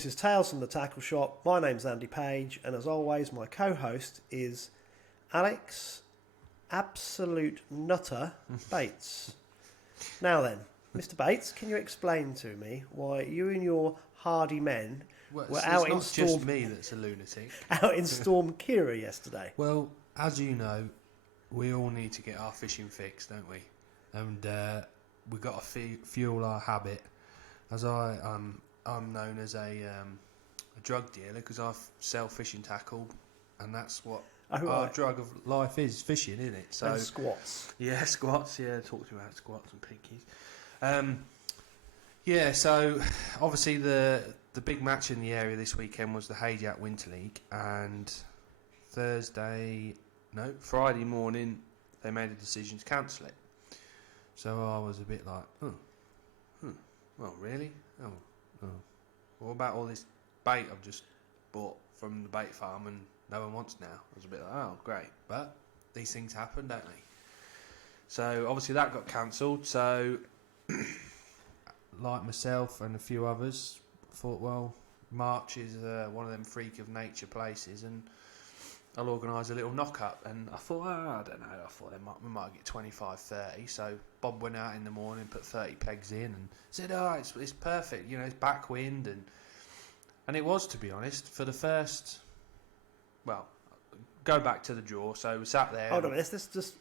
This is Tales from the Tackle Shop. My name's Andy Page, and as always, my co-host is Alex Absolute Nutter Bates. Now then, Mr. Bates, can you explain to me why you and your hardy men were out in Storm... It's not just me that's a lunatic. Out in Storm Ciara yesterday? Well, as you know, we all need to get our fishing fix, don't we? And we've got to fuel our habit. As I'm known as a drug dealer because I sell fishing tackle, and that's what our drug of life is, fishing, isn't it? So and squats. Yeah, squats. Yeah, talk to you about squats and pinkies. Yeah, so obviously the big match in the area this weekend was the Hayjack Winter League, and Friday morning they made a decision to cancel it. So I was a bit like, well, really? Oh. What about all this bait I've just bought from the bait farm and no one wants now? I was a bit like, oh, great. But these things happen, don't they? So obviously that got cancelled. So like myself and a few others thought, well, March is one of them freak of nature places, and I'll organise a little knock-up. And I thought, I don't know, we might get 25, 30. So Bob went out in the morning, put 30 pegs in and said, it's perfect, it's backwind. And it was, to be honest, for the first, well, go back to the draw. So we sat there. Hold on, let's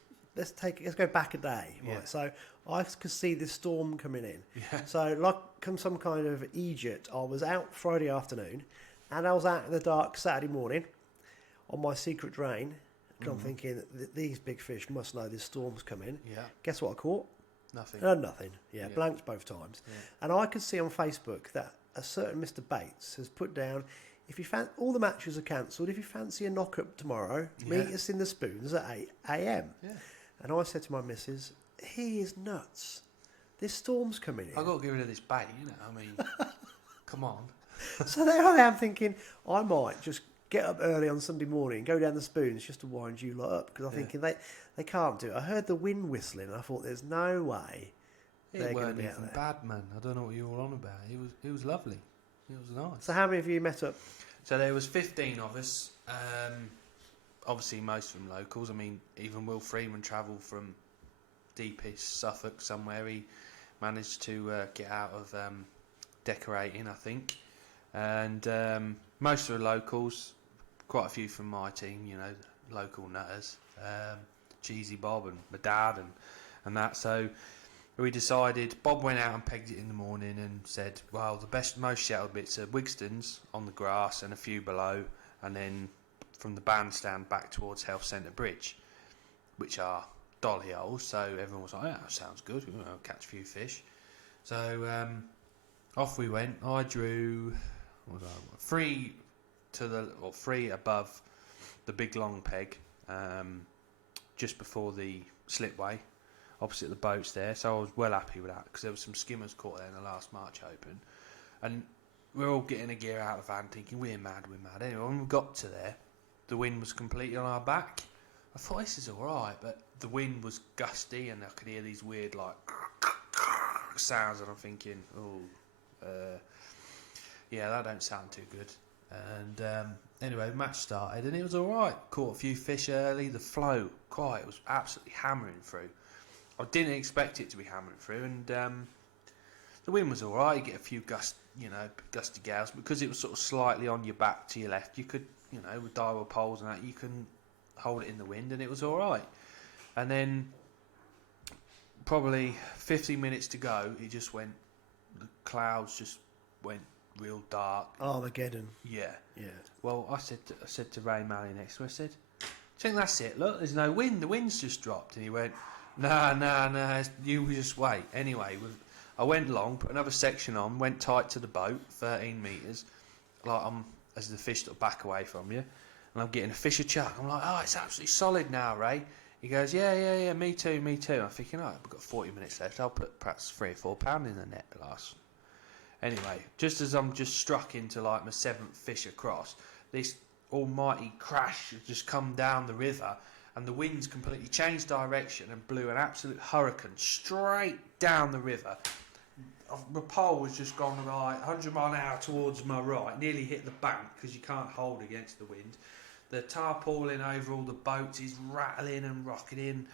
go back a day. Right? Yeah. So I could see this storm coming in. Yeah. So like some kind of Egypt, I was out Friday afternoon, and I was out in the dark Saturday morning on my secret drain. I'm thinking these big fish must know this storm's coming. Yeah. Guess what I caught? Nothing. Nothing. Yeah, blanked both times. Yeah. And I could see on Facebook that a certain Mr. Bates has put down, if you all the matches are cancelled, if you fancy a knock-up tomorrow, meet us in the Spoons at 8 a.m. Yeah. And I said to my missus, he is nuts. This storm's coming in. I've got to get rid of this bait, come on. So there I am thinking, I might just get up early on Sunday morning, go down the Spoons just to wind you lot up, because I'm thinking they can't do it. I heard the wind whistling, and I thought there's no way they're going to be out there. It weren't even bad, man. I don't know what you're all on about. It was lovely. It was nice. So how many of you met up? So there was 15 of us. Obviously, most of them locals. Even Will Freeman travelled from deepest Suffolk somewhere. He managed to get out of decorating, I think. And most of the locals, quite a few from my team, local nutters, Cheesy Bob and my dad and that. So we decided, Bob went out and pegged it in the morning and said, well, the most sheltered bits are Wigston's on the grass and a few below, and then from the bandstand back towards Health Centre Bridge, which are dolly holes. So everyone was like, yeah, that sounds good, we'll catch a few fish. So off we went. I drew three above the big long peg, just before the slipway, opposite the boats there. So I was well happy with that, because there was some skimmers caught there in the last March Open, and we're all getting the gear out of the van thinking we're mad. Anyway, when we got to there, the wind was completely on our back. I thought, this is alright, but the wind was gusty and I could hear these weird sounds, and I'm thinking, that don't sound too good. And anyway, the match started and it was alright. Caught a few fish early. The flow, it was absolutely hammering through. I didn't expect it to be hammering through, and the wind was alright. You get a few gusty gales, because it was sort of slightly on your back to your left. You could, with dial poles and that, you can hold it in the wind, and it was alright. And then probably 15 minutes to go, the clouds just went real dark. Armageddon. Yeah. Well, I said to Ray Malley next to me, I said, do you think that's it? Look, there's no wind. The wind's just dropped. And he went, no, you just wait. Anyway, I went long, put another section on, went tight to the boat, 13 metres, as the fish that back away from you, and I'm getting a fisher chuck. I'm like, it's absolutely solid now, Ray. He goes, yeah, me too. I'm thinking, I've got 40 minutes left. I'll put perhaps 3 or 4 pound in the net last. Anyway, just as I'm just struck into my 7th fish across, this almighty crash has just come down the river, and the wind's completely changed direction and blew an absolute hurricane straight down the river. my pole was just gone like 100 mile an hour towards my right, nearly hit the bank because you can't hold against the wind. The tarpaulin over all the boats is rattling and rocketing,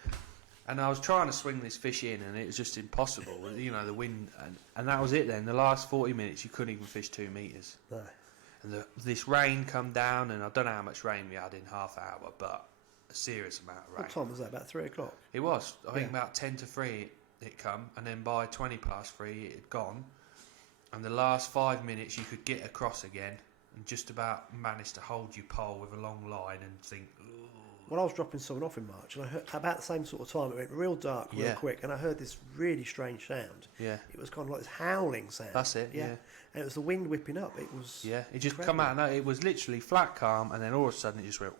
and I was trying to swing this fish in, and it was just impossible. The wind, and that was it. Then the last 40 minutes, you couldn't even fish 2 meters. No. And this rain come down, and I don't know how much rain we had in half hour, but a serious amount of rain. What time was that? About 3 o'clock? It was. I think about 10 to 3 it come, and then by 20 past 3 it had gone. And the last 5 minutes you could get across again and just about managed to hold your pole with a long line and think, ooh. Well, I was dropping someone off in March, and I heard about the same sort of time. It went real dark, real quick, and I heard this really strange sound. Yeah. It was kind of like this howling sound. That's it, yeah. And it was the wind whipping up. It was... Yeah, it just incredible. come out. No, it was literally flat calm, and then all of a sudden it just went...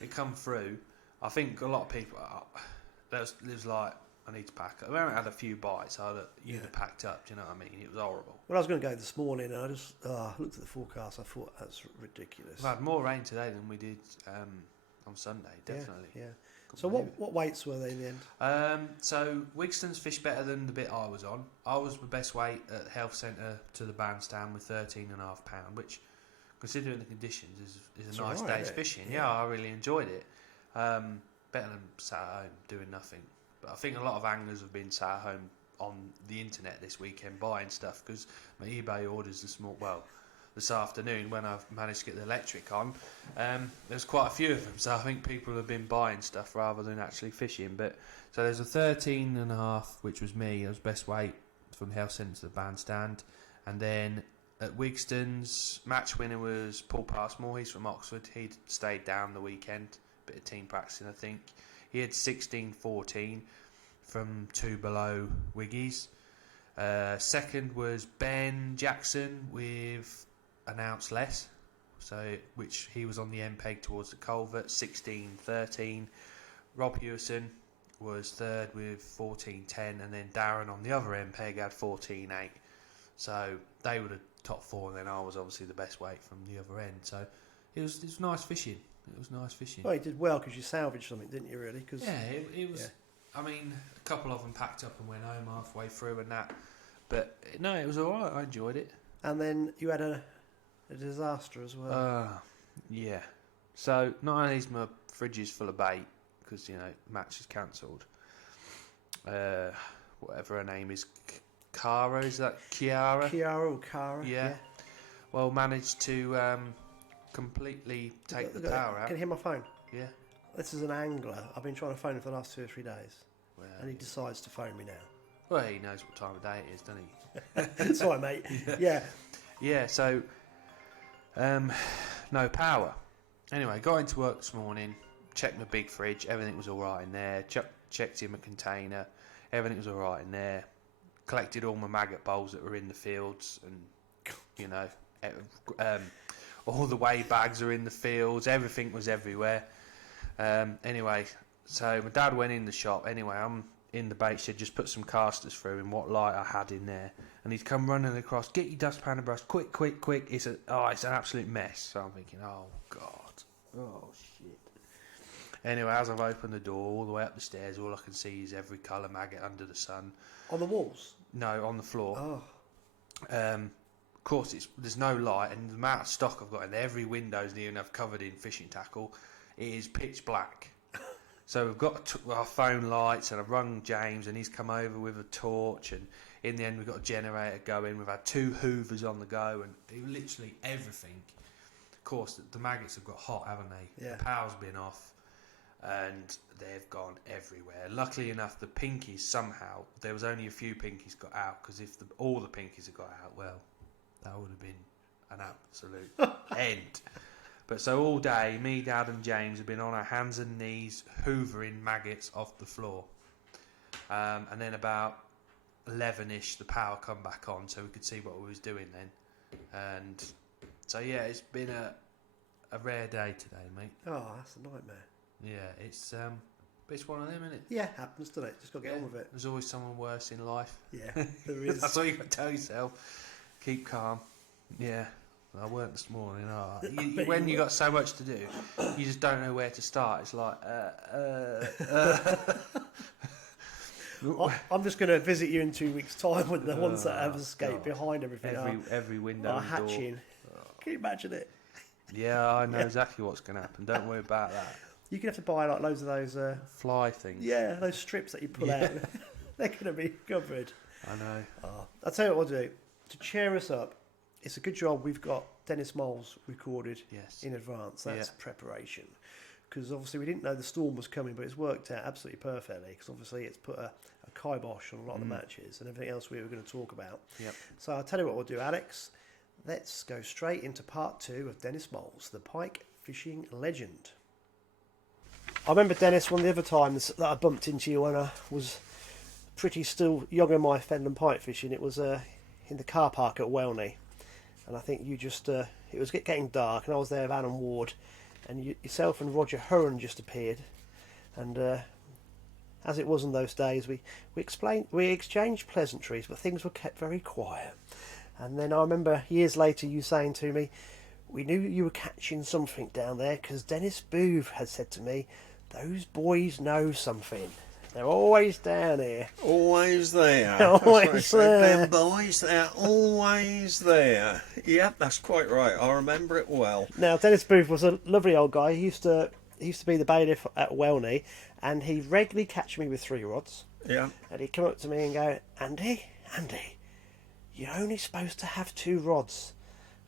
It come through. I think a lot of people... There was like, I need to pack up. I haven't had a few bites. You'd have packed up, do you know what I mean? It was horrible. Well, I was going to go this morning, and I just looked at the forecast. I thought, that's ridiculous. We've had more rain today than we did on Sunday, definitely. Yeah. So what weights were they in the end? So Wigston's fished better than the bit I was on. I was the best weight at the health centre to the bandstand with 13.5 pound, which, considering the conditions, is a nice day's fishing. Yeah, I really enjoyed it. Better than sat at home doing nothing. But I think a lot of anglers have been sat at home on the internet this weekend buying stuff, because my eBay orders this afternoon when I've managed to get the electric on, there's quite a few of them, so I think people have been buying stuff rather than actually fishing. But so there's a 13.5, which was me. It was best weight from the health centre to the bandstand. And then at Wigston's, match winner was Paul Passmore. He's from Oxford. He'd stayed down the weekend, bit of team practicing, I think. He had 16.14 from 2 below Wiggies. Second was Ben Jackson with an ounce less, which he was on the end peg towards the culvert, 16.13. Rob Hewison was third with 14.10, and then Darren on the other end peg had 14.8. So they were the top four, and then I was obviously the best weight from the other end. So it was nice fishing. It was nice fishing. Well, you did well because you salvaged something, didn't you? Really? Cause, it was. Yeah. I mean, a couple of them packed up and went home halfway through and that. But no, it was all right. I enjoyed it. And then you had a disaster as well. Yeah. So not only is my fridge is full of bait because match is cancelled. Whatever her name is, Ciara, is that Ciara? Ciara or Cara? Yeah. Well, managed to completely take the power out. Can you hear my phone? Yeah. This is an angler. I've been trying to phone him for the last 2 or 3 days, and he Yeah. decides to phone me now. Well, he knows what time of day it is, doesn't he? Sorry, mate. Yeah. Yeah, so no power. Anyway, got into work this morning, checked my big fridge, everything was all right in there. Checked in my container, everything was all right in there. Collected all my maggot bowls that were in the fields, and all the weigh bags are in the fields. Everything was everywhere. Anyway, so my dad went in the shop. Anyway, I'm in the bait shed, just put some casters through in what light I had in there, and he'd come running across. Get your dustpan and brush, quick! It's an absolute mess. So I'm thinking, oh god, oh shit. Anyway, as I've opened the door all the way up the stairs, all I can see is every colour maggot under the sun. On the walls? No, on the floor. Oh. Of course, there's no light, and the amount of stock I've got in there, every window's near enough covered in fishing tackle. It is pitch black. So we've got our phone lights, and I've rung James, and he's come over with a torch, and in the end we've got a generator going. We've had 2 hoovers on the go, and literally everything. Of course, the maggots have got hot, haven't they? Yeah. The power's been off, and they've gone everywhere. Luckily enough, the pinkies somehow, there was only a few pinkies got out, because if all the pinkies had got out, well, that would have been an absolute end. But so all day, me, Dad and James have been on our hands and knees hoovering maggots off the floor. And then about 11ish, the power come back on, so we could see what we was doing then. And so yeah, it's been a rare day today, mate. Oh, that's a nightmare. Yeah, it's one of them, isn't it? Yeah, happens, doesn't it? Just got to get on with it. There's always someone worse in life. Yeah, there is. That's all you got to tell yourself. Keep calm. Yeah. I weren't this morning. When you got so much to do, you just don't know where to start. It's like, I'm just going to visit you in 2 weeks' time with the ones that have escaped behind everything. Every window are and door. hatching. Can you imagine it? Yeah, I know exactly what's going to happen. Don't worry about that. You're going to have to buy like loads of those... fly things. Yeah, those strips that you pull out. They're going to be covered. I know. I'll tell you what we'll do. To cheer us up, it's a good job we've got Denis Moules recorded in advance. That's preparation. Because obviously we didn't know the storm was coming, but it's worked out absolutely perfectly. Because obviously it's put a kibosh on a lot of the matches and everything else we were going to talk about. Yep. So I'll tell you what we'll do, Alex. Let's go straight into part 2 of Denis Moules, the pike fishing legend. I remember, Dennis, one of the other times that I bumped into you when I was pretty still young in my Fenland Pike fishing. It was in the car park at Welney. And I think you just... it was getting dark and I was there with Alan Ward. And yourself and Roger Hurren just appeared. And as it was in those days, we exchanged pleasantries, but things were kept very quiet. And then I remember years later you saying to me, we knew you were catching something down there because Denis Moules had said to me, those boys know something. They're always down here. Always there. Always there. Them boys, they're always there. Yep, that's quite right. I remember it well. Now, Denis Moules was a lovely old guy. He used to be the bailiff at Welney, and he regularly catch me with 3 rods. Yeah. And he'd come up to me and go, Andy, you're only supposed to have 2 rods.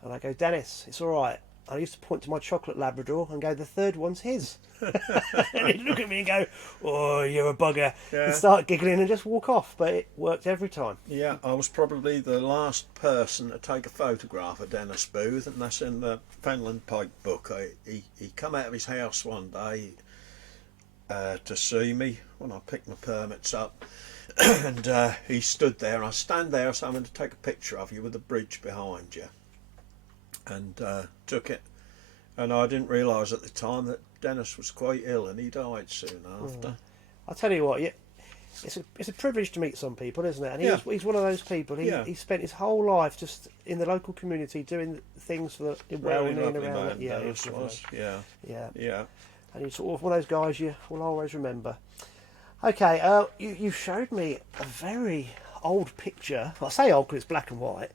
And I go, Dennis, it's all right. I used to point to my chocolate Labrador and go, the 3rd one's his. And he'd look at me and go, oh, you're a bugger. Yeah. And start giggling and just walk off. But it worked every time. Yeah, I was probably the last person to take a photograph of Denis Moules, and that's in the Fenland Pike book. He come out of his house one day to see me when I picked my permits up. And he stood there, and I stand there, so I'm going to take a picture of you with the bridge behind you. And took it, and I didn't realise at the time that Denis was quite ill and he died soon after. I'll tell you what, it's a privilege to meet some people, isn't it? And he's one of those people. He spent his whole life just in the local community doing things for the Welney and around that. Yeah, Denis was. Yeah. And he's sort of one of those guys you will always remember. Okay, you showed me a very old picture. I say old because it's black and white.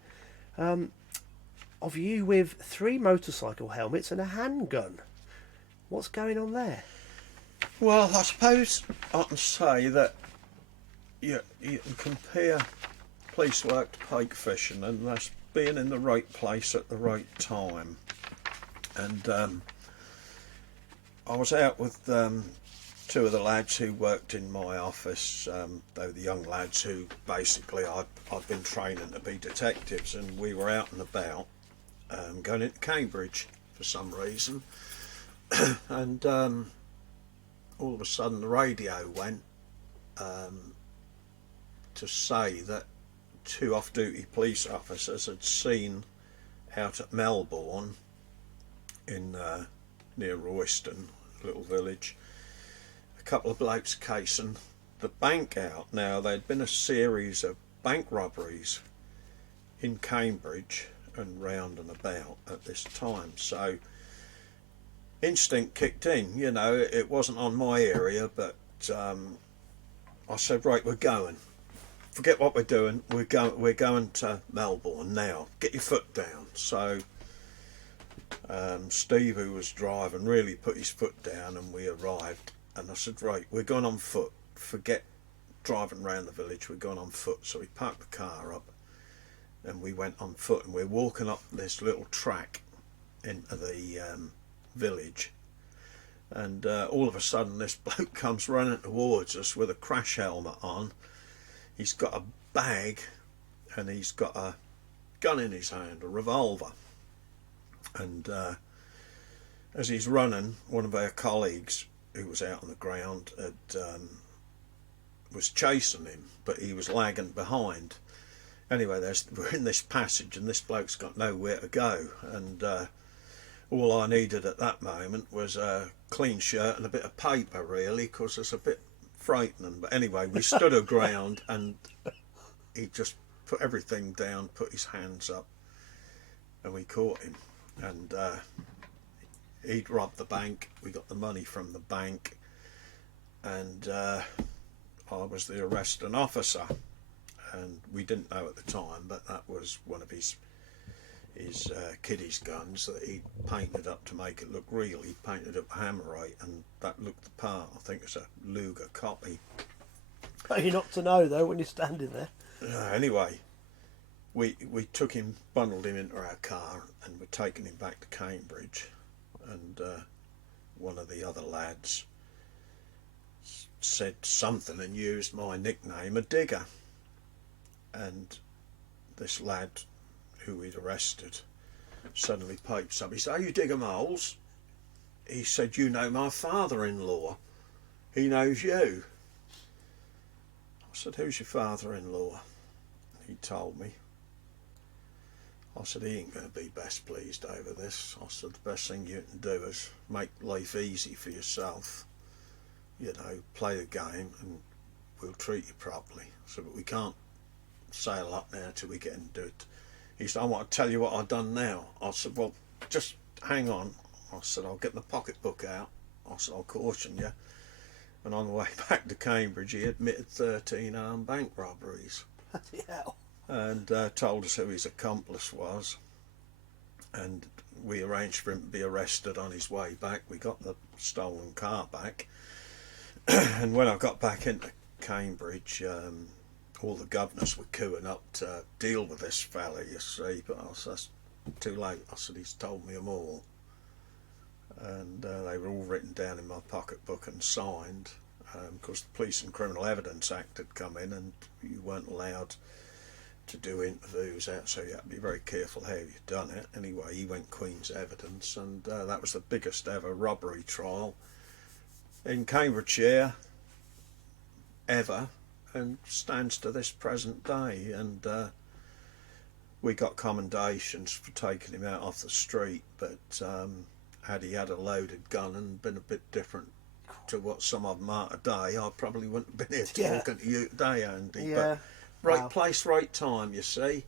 Of you with 3 motorcycle helmets and a handgun. What's going on there? Well, I suppose I can say that you can compare police work to pike fishing, and that's being in the right place at the right time. And I was out with 2 of the lads who worked in my office. They were the young lads who basically I'd been training to be detectives, and we were out and about. Going into Cambridge for some reason, and all of a sudden the radio went to say that 2 off-duty police officers had seen out at Melbourne in near Royston, a little village, a couple of blokes casing the bank out. Now, there'd been a series of bank robberies in Cambridge and round and about at this time, so instinct kicked in. You know, it wasn't on my area, but I said, right, we're going. Forget what we're doing. We're going to Melbourne now. Get your foot down. So Steve, who was driving, really put his foot down, and we arrived. And I said, right, we're going on foot. Forget driving around the village. We're going on foot. So we parked the car up, and we went on foot, and we're walking up this little track into the village, and all of a sudden this bloke comes running towards us with a crash helmet on. He's got a bag and he's got a gun in his hand, a revolver, and as he's running, one of our colleagues who was out on the ground was chasing him, but he was lagging behind. Anyway, we're in this passage, and this bloke's got nowhere to go, and all I needed at that moment was a clean shirt and a bit of paper, really, because it's a bit frightening. But anyway, we stood our ground, and he just put everything down, put his hands up, and we caught him. And he'd robbed the bank. We got the money from the bank, and I was the arresting officer, and we didn't know at the time, but that was one of his kiddies guns that he painted up to make it look real. He painted up Hammerite, and that looked the part. I think it's a Luger copy. You're not to know though when you're standing there. Anyway, we took him, bundled him into our car, and we're taking him back to Cambridge, and one of the other lads said something and used my nickname, a digger, and this lad who we'd arrested suddenly pipes up. He said, "Are you Digger Moules?" He said, "You know my father-in-law. He knows you." I said, "Who's your father-in-law?" He told me. I said, "He ain't going to be best pleased over this." I said, "The best thing you can do is make life easy for yourself. You know, play the game and we'll treat you properly. So, but we can't sail up now till we get into it." He said, "I want to tell you what I've done now." I said, "Well, just hang on." I said, "I'll get my pocketbook out." I said, "I'll caution you." And on the way back to Cambridge, he admitted 13 armed bank robberies. Yeah. And told us who his accomplice was. And we arranged for him to be arrested on his way back. We got the stolen car back. And when I got back into Cambridge, all the governors were queuing up to deal with this fella, you see, but I said, "That's too late." I said, "He's told me them all." And they were all written down in my pocketbook and signed, because the Police and Criminal Evidence Act had come in and you weren't allowed to do interviews out, so you had to be very careful how you done it. Anyway, he went Queen's Evidence, and that was the biggest ever robbery trial in Cambridgeshire ever, and stands to this present day. And we got commendations for taking him out off the street, but had he had a loaded gun and been a bit different to what some of them are today, I probably wouldn't have been here talking to you today, Andy. Yeah. But right place, right time, you see,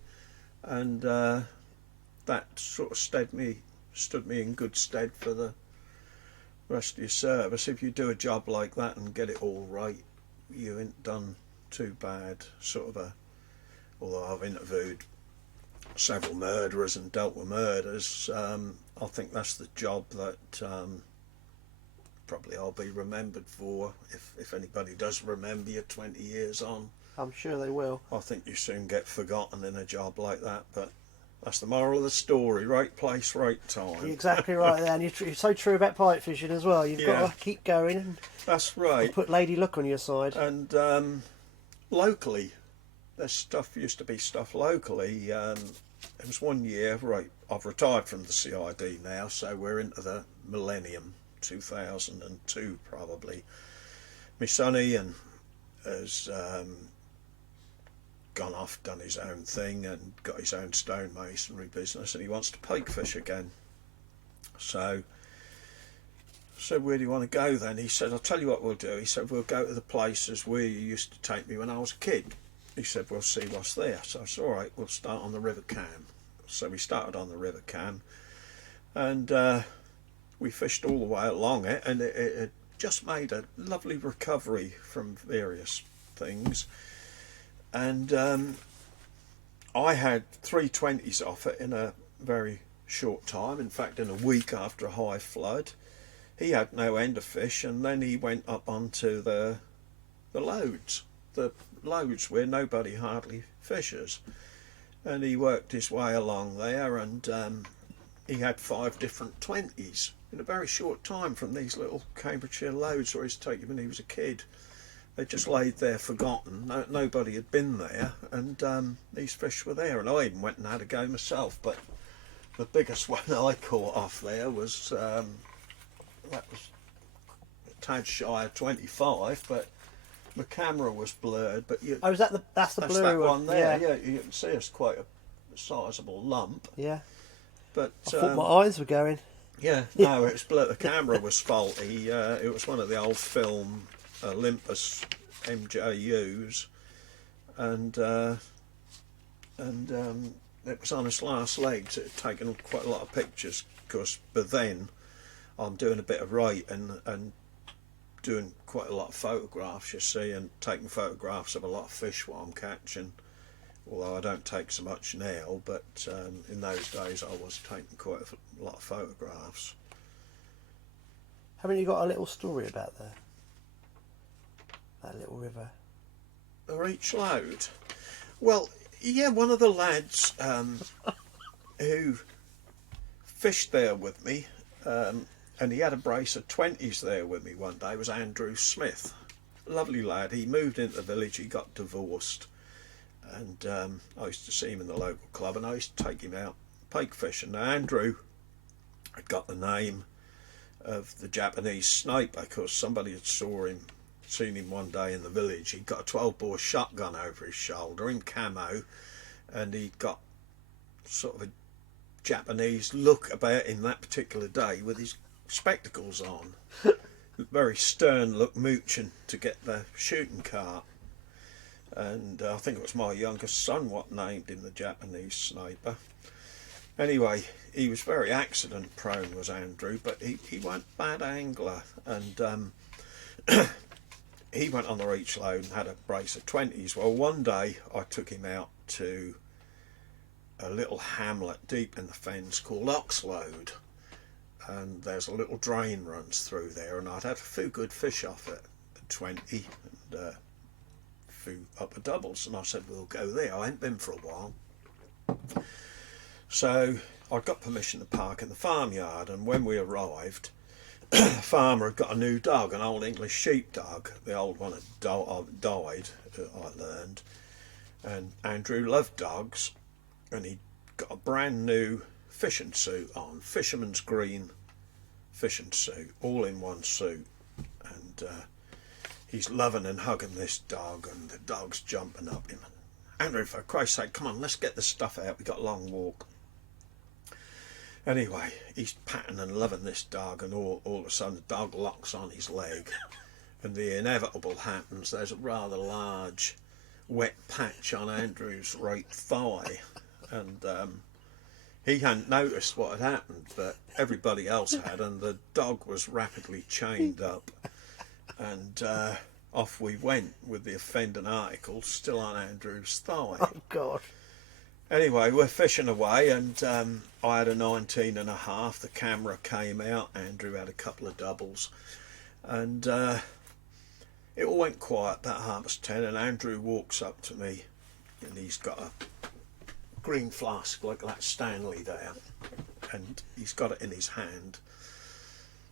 and that sort of stood me in good stead for the rest of your service. If you do a job like that and get it all right, you ain't done too bad. Although I've interviewed several murderers and dealt with murders, I think that's the job that probably I'll be remembered for, if anybody does remember you 20 years on. I'm sure they will. I think you soon get forgotten in a job like that, but that's the moral of the story: right place, right time. You're exactly right there, and you're so true about pipe fishing as well. You've got to keep going and that's right. put Lady Luck on your side. And locally, there's used to be stuff locally. It was one year, right, I've retired from the CID now, so we're into the millennium, 2002 probably. My son Ian has gone off, done his own thing and got his own stonemasonry business, and he wants to pike fish again. So I said, "Where do you want to go then?" He said, "I'll tell you what we'll do." He said, "We'll go to the places where you used to take me when I was a kid." He said, "We'll see what's there." So I said, "All right, we'll start on the River Cam." So we started on the River Cam, and we fished all the way along it, and it just made a lovely recovery from various things. And I had 320s off it in a very short time. In fact, in a week after a high flood. He had no end of fish, and then he went up onto the loads where nobody hardly fishes, and he worked his way along there, and he had 5 different 20s in a very short time from these little Cambridgeshire loads where he's taken when he was a kid. They just laid there forgotten. Nobody had been there, and these fish were there. And I even went and had a go myself. But the biggest one I caught off there was that was a tad shy of 25, but my camera was blurred. But that's the blue that one there. Yeah. You can see it's quite a sizable lump. Yeah. But I thought my eyes were going. Yeah, no, it was blurred. The camera was faulty. It was one of the old film Olympus MJUs, and it was on its last legs. It had taken quite a lot of pictures, because by then I'm doing a bit of writing and doing quite a lot of photographs, you see, and taking photographs of a lot of fish what I'm catching. Although I don't take so much now, but in those days I was taking quite a lot of photographs. Haven't you got a little story about that little river? The Reach Load? Well, yeah, one of the lads who fished there with me, and he had a brace of 20s there with me one day, was Andrew Smith. Lovely lad. He moved into the village, he got divorced, and I used to see him in the local club, and I used to take him out pike fishing. Now, Andrew had got the name of the Japanese sniper because somebody had seen him one day in the village. He'd got a 12-bore shotgun over his shoulder in camo, and he'd got sort of a Japanese look about him that particular day with his spectacles on. Very stern look, mooching to get the shooting cart. And I think it was my youngest son what named him the Japanese sniper. Anyway, he was very accident prone, was Andrew, but he weren't a bad angler, and he went on the Reach Load and had a brace of 20s. Well, one day I took him out to a little hamlet deep in the fens called Oxload, and there's a little drain runs through there, and I'd had a few good fish off it at 20 and a few upper doubles, and I said we'll go there. I hadn't been for a while, so I got permission to park in the farmyard, and when we arrived, the farmer had got a new dog, an old English sheepdog. The old one had died, I learned, and Andrew loved dogs, and he'd got a brand new fishing suit on, fisherman's green fishing suit, all in one suit, and he's loving and hugging this dog, and the dog's jumping up him. Andrew, for Christ's sake, come on, let's get this stuff out, we've got a long walk. Anyway, he's patting and loving this dog, and all of a sudden the dog locks on his leg, and the inevitable happens. There's a rather large wet patch on Andrew's right thigh, and he hadn't noticed what had happened, but everybody else had, and the dog was rapidly chained up, and off we went with the offending article still on Andrew's thigh. Oh, God. Anyway, we're fishing away, and I had a 19.5. The camera came out. Andrew had a couple of doubles, and it all went quiet about 10:30. And Andrew walks up to me, and he's got a green flask like that Stanley there, and he's got it in his hand,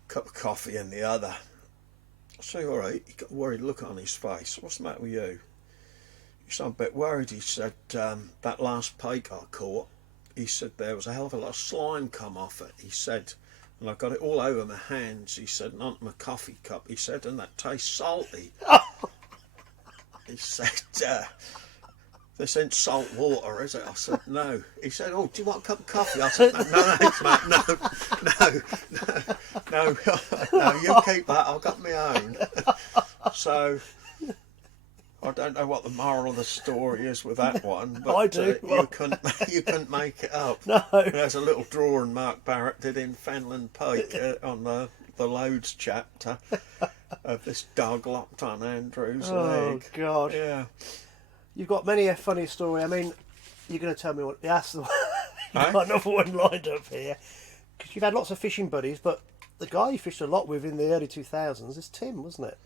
cup of coffee in the other. I say, all right. He got a worried look on his face. What's the matter with you? He said, I'm a bit worried. He said, that last pike I caught, he said there was a hell of a lot of slime come off it. He said, and I got it all over my hands. He said, and onto my coffee cup. He said, and that tastes salty. He said, this ain't salt water, is it? I said, no. He said, oh, do you want a cup of coffee? I said, no, thanks, mate. No, you keep that. I've got my own. So I don't know what the moral of the story is with that one, but I do. You couldn't make it up. No. There's a little drawing Mark Barrett did in Fenland Pike on the loads chapter of this dog locked on Andrew's leg. Oh, God. Yeah. You've got many a funny story. I mean, you're going to tell me what... That's the one. You've Hey? got another one lined up here. Because you've had lots of fishing buddies, but the guy you fished a lot with in the early 2000s is Tim, wasn't it?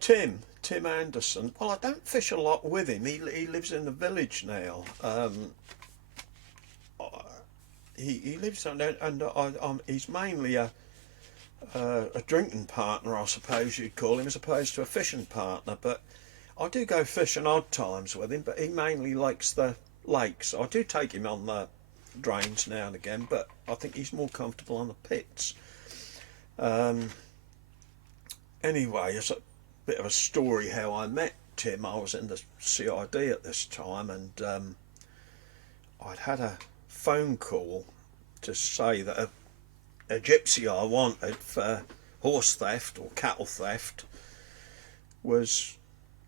Tim Anderson. Well, I don't fish a lot with him. He lives in the village now. He lives on there, and he's mainly a drinking partner, I suppose you'd call him, as opposed to a fishing partner. But I do go fishing odd times with him, but he mainly likes the lakes. I do take him on the drains now and again, but I think he's more comfortable on the pits. Anyway, it's a bit of a story how I met Tim. I was in the CID at this time, and I'd had a phone call to say that a gypsy I wanted for horse theft or cattle theft was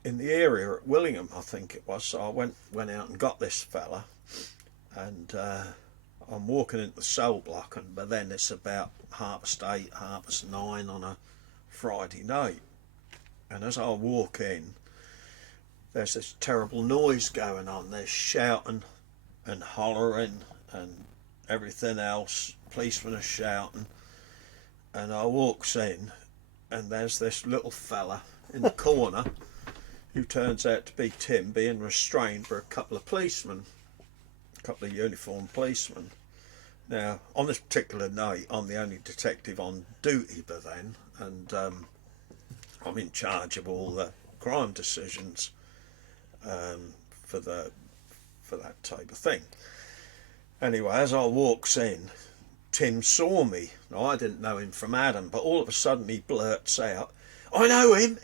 in the area at Willingham, I think it was. So I went out and got this fella, and I'm walking into the cell block, and by then it's about 8:30, 9:30 on a Friday night, and as I walk in, there's this terrible noise going on. There's shouting and hollering and everything else. Policemen are shouting, and I walks in, and there's this little fella in the corner who turns out to be Tim, being restrained for a couple of policemen, a couple of uniformed policemen. Now, on this particular night, I'm the only detective on duty by then, and I'm in charge of all the crime decisions for that type of thing. Anyway, as I walks in, Tim saw me. Now, I didn't know him from Adam, but all of a sudden he blurts out, "I know him."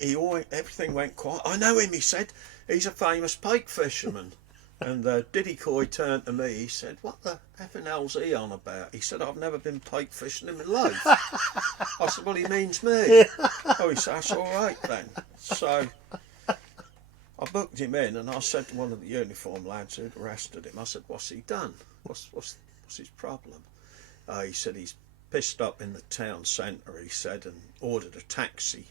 Everything went quiet. "I know him," he said. "He's a famous pike fisherman." And Diddy Coy turned to me. He said, "What the effing hell's he on about?" He said, "I've never been pike fishing in my life." I said, "Well, he means me." Oh, he said, "That's all right then." So I booked him in, and I said to one of the uniform lads who'd arrested him, I said, "What's he done? What's his problem?" He said he's pissed up in the town centre, he said, and ordered a taxi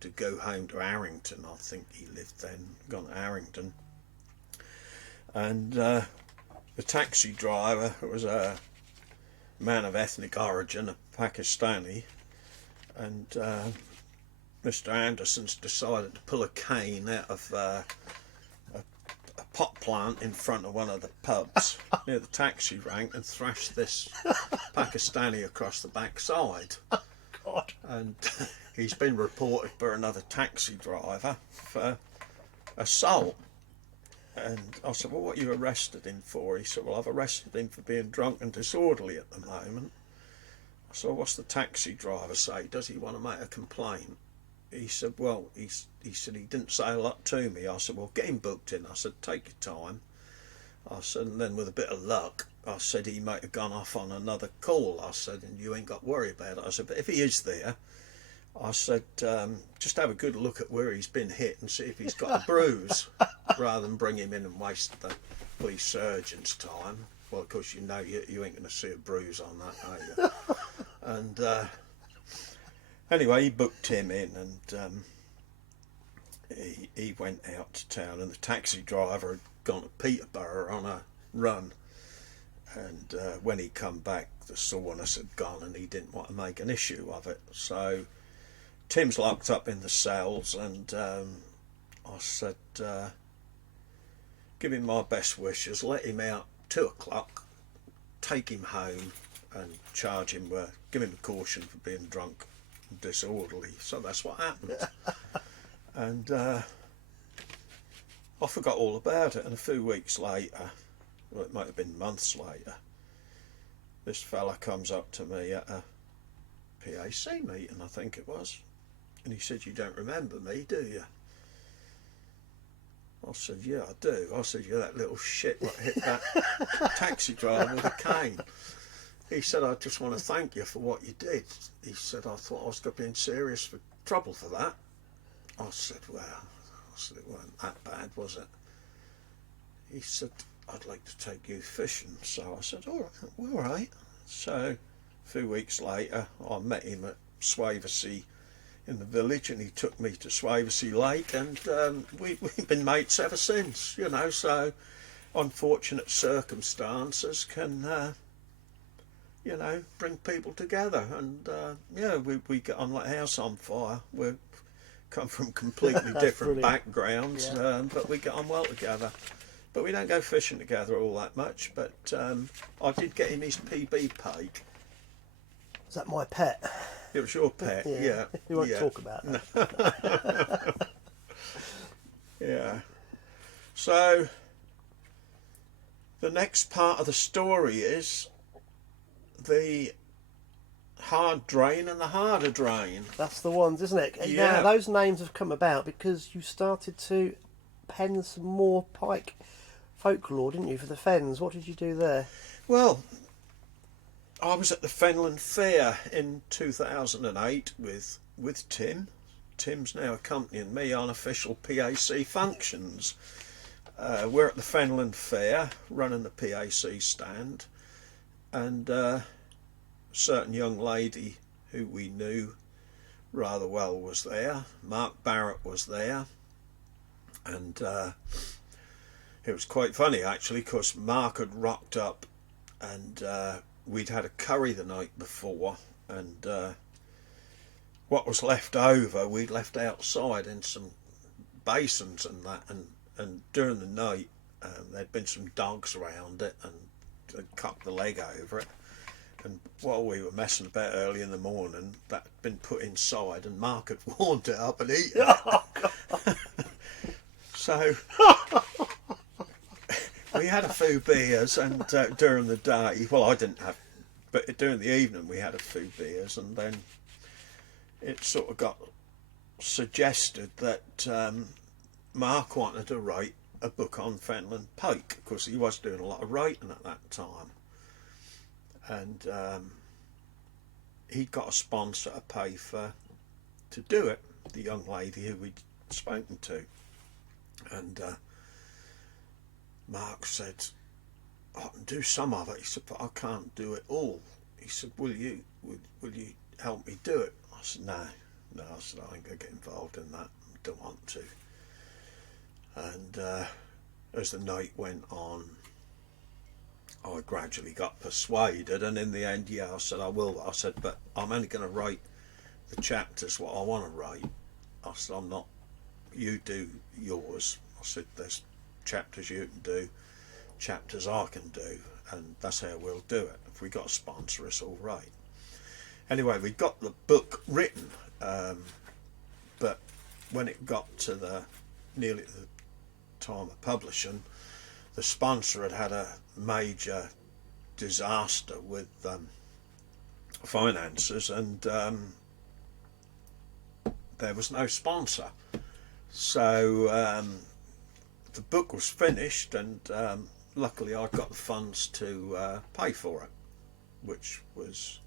to go home to Harrington. I think he lived then, gone to Harrington. And the taxi driver was a man of ethnic origin, a Pakistani, and Mr. Anderson's decided to pull a cane out of a pot plant in front of one of the pubs near the taxi rank and thrashed this Pakistani across the backside. God. And he's been reported by another taxi driver for assault. And I said, "Well, what are you arrested him for?" He said, "Well, I've arrested him for being drunk and disorderly at the moment." I said, "What's the taxi driver say? Does he want to make a complaint?" He said, "Well, he said he didn't say a lot to me." I said, "Well, get him booked in." I said, "Take your time." I said, and then with a bit of luck, I said, he might have gone off on another call. I said, "and you ain't got to worry about it." I said, "But if he is there," I said, "just have a good look at where he's been hit and see if he's got a bruise, rather than bring him in and waste the police surgeon's time." Well, of course, you know you ain't going to see a bruise on that, are you? And anyway, he booked him in, and he went out to town, and the taxi driver had gone to Peterborough on a run. And when he come back, the soreness had gone, and he didn't want to make an issue of it. So Tim's locked up in the cells, and I said, "Give him my best wishes, let him out 2 o'clock, take him home, and charge him with, give him a caution for being drunk and disorderly." So that's what happened. And I forgot all about it, and a few weeks later, well, it might have been months later, this fella comes up to me at a PAC meeting, I think it was, and he said, "You don't remember me, do you?" I said, "Yeah, I do." I said, "You're that little shit that hit that taxi driver with a cane." He said, "I just want to thank you for what you did." He said, "I thought I was going to be in serious trouble for that." I said, "Well," I said, "it wasn't that bad, was it?" He said, "I'd like to take you fishing." So I said, "All right." So a few weeks later, I met him at Swavesey in the village, and he took me to Swavesey Lake, and we've been mates ever since, you know. So unfortunate circumstances can you know, bring people together, and yeah, we get on like a house on fire. We come from completely different backgrounds, yeah. But we get on well together. But we don't go fishing together all that much. But I did get him his PB pike. Is that my pet? It was your pet, yeah. You won't talk about that. Yeah. So the next part of the story is the hard drain and the harder drain. That's the ones, isn't it? Yeah. Now, those names have come about because you started to pen some more pike folklore, didn't you, for the Fens? What did you do there? Well, I was at the Fenland Fair in 2008 with Tim. Tim's now accompanying me on official PAC functions. We're at the Fenland Fair, running the PAC stand, and a certain young lady who we knew rather well was there. Mark Barrett was there, and it was quite funny actually, because Mark had rocked up, and we'd had a curry the night before, and what was left over we'd left outside in some basins and that, and during the night there'd been some dogs around it and they'd cocked the leg over it, and while we were messing about early in the morning, that had been put inside and Mark had warmed it up and eaten it. So we had a few beers, and during the day, well, I didn't have, but during the evening we had a few beers, and then it sort of got suggested that Mark wanted to write a book on Fenland Pike, because he was doing a lot of writing at that time, and he'd got a sponsor to pay for to do it, the young lady who we'd spoken to, and Mark said, I can do some of it. He said, but I can't do it all. He said, will you help me do it? I said, no, I said, I ain't going to get involved in that. I don't want to. And as the night went on, I gradually got persuaded, and in the end, yeah, I said, I will. I said, but I'm only going to write the chapters what I want to write. I said, I'm not, you do yours. I said, there's chapters you can do, chapters I can do, and that's how we'll do it. If we got a sponsor, it's all right. Anyway, we got the book written, but when it got to nearly the time of publishing, the sponsor had a major disaster with finances, and there was no sponsor. So the book was finished, and luckily I got the funds to pay for it, which was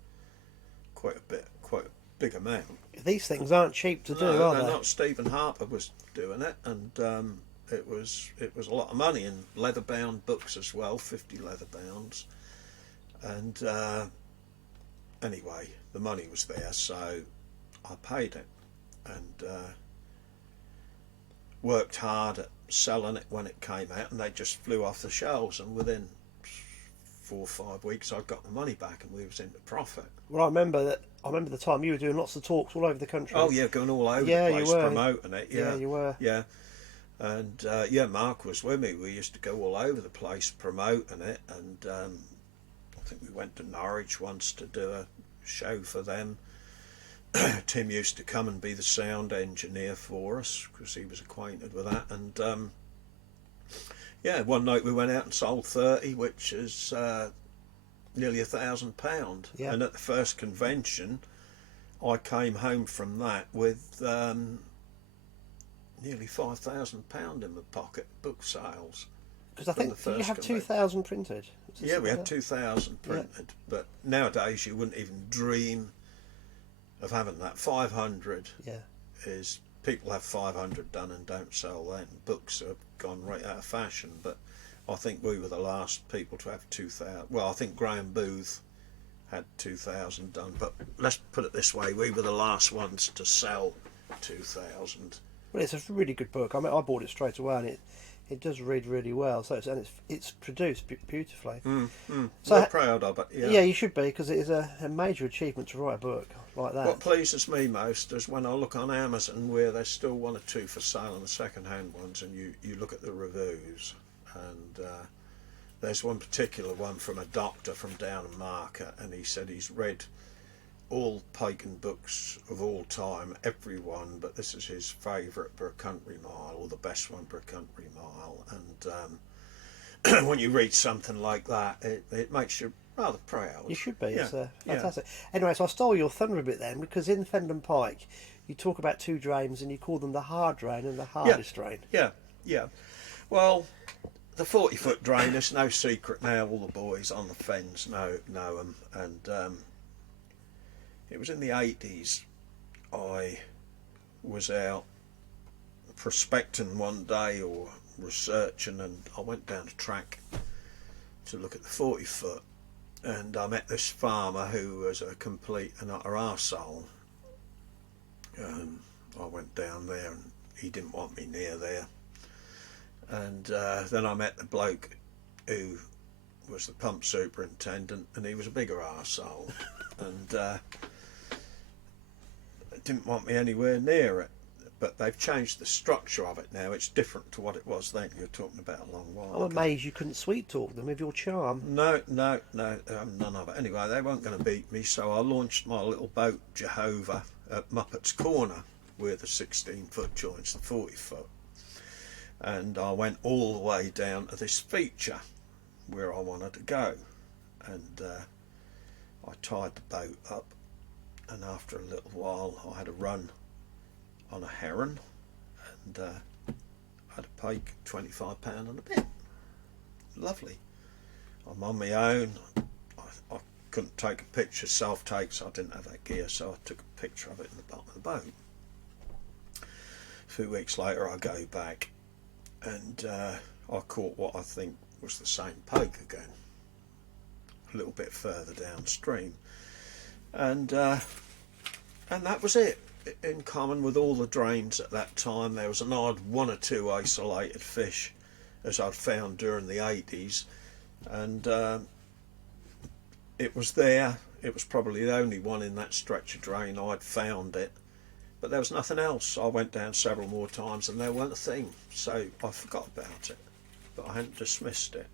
quite a big amount. These things aren't cheap to do, No, are they? not. Stephen Harper was doing it, and it was a lot of money, in leather bound books as well, 50 leather bounds, and anyway, the money was there, so I paid it, and worked hard at selling it when it came out, and they just flew off the shelves, and within 4 or 5 weeks I got the money back, and we was into profit. Well, I remember the time you were doing lots of talks all over the country. Oh yeah, going all over Yeah, the place you were. promoting it. Yeah, you were. Yeah, and yeah, Mark was with me. We used to go all over the place promoting it, and I think we went to Norwich once to do a show for them. Tim used to come and be the sound engineer for us, because he was acquainted with that, and yeah, one night we went out and sold 30, which is nearly £1,000. Yeah. And at the first convention, I came home from that with nearly £5,000 in my pocket, book sales. Because I think, did you have 2,000 printed? Yeah, we had 2,000 printed, but nowadays you wouldn't even dream of having that. 500 is, people have 500 done and don't sell then. Books have gone right out of fashion, but I think we were the last people to have 2,000. Well, I think Graham Booth had 2,000 done, but let's put it this way, we were the last ones to sell 2,000. Well, it's a really good book. I mean, I bought it straight away, and it does read really well. So it's produced beautifully. So we're proud of it. Yeah, you should be, because it is a major achievement to write a book like that. What pleases me most is when I look on Amazon, where there's still 1 or 2 for sale on the second-hand ones, and you look at the reviews, and there's one particular one from a doctor from down in Market, and he said he's read all Pike books of all time, every one, but this is his favourite per country mile, or the best one per country mile, and when you read something like that, it makes you rather proud. You should be. Yeah. It's fantastic. Anyway, so I stole your thunder a bit then, because in Fenland Pike, you talk about 2 drains, and you call them the hard drain and the hardest drain. Yeah. Well, the 40-foot drain is no secret now. All the boys on the fens know them, and it was in the 80s. I was out prospecting one day, or researching, and I went down the track to look at the 40-foot, and I met this farmer who was a complete and utter arsehole, down there, and he didn't want me near there. And then I met the bloke who was the pump superintendent, and he was a bigger arsehole, and didn't want me anywhere near it. But they've changed the structure of it now. It's different to what it was then. You're talking about a long while I'm ago. amazed you couldn't sweet talk them with your charm. No, none of it. Anyway, they weren't going to beat me, so I launched my little boat, Jehovah, at Muppet's Corner, where the 16-foot joins the 40-foot. And I went all the way down to this feature where I wanted to go. And I tied the boat up, and after a little while I had a run on a heron, and I had a pike, £25 and a bit. Lovely. I'm on my own. I couldn't take a picture, self-take, so I didn't have that gear, so I took a picture of it in the bottom of the boat. A few weeks later I go back, and I caught what I think was the same pike again, a little bit further downstream, and that was it. In common with all the drains at that time, there was an odd one or two isolated fish, as I'd found during the 80s, and it was there. It was probably the only one in that stretch of drain I'd found it, but there was nothing else. I went down several more times and there weren't a thing, so I forgot about it, but I hadn't dismissed it.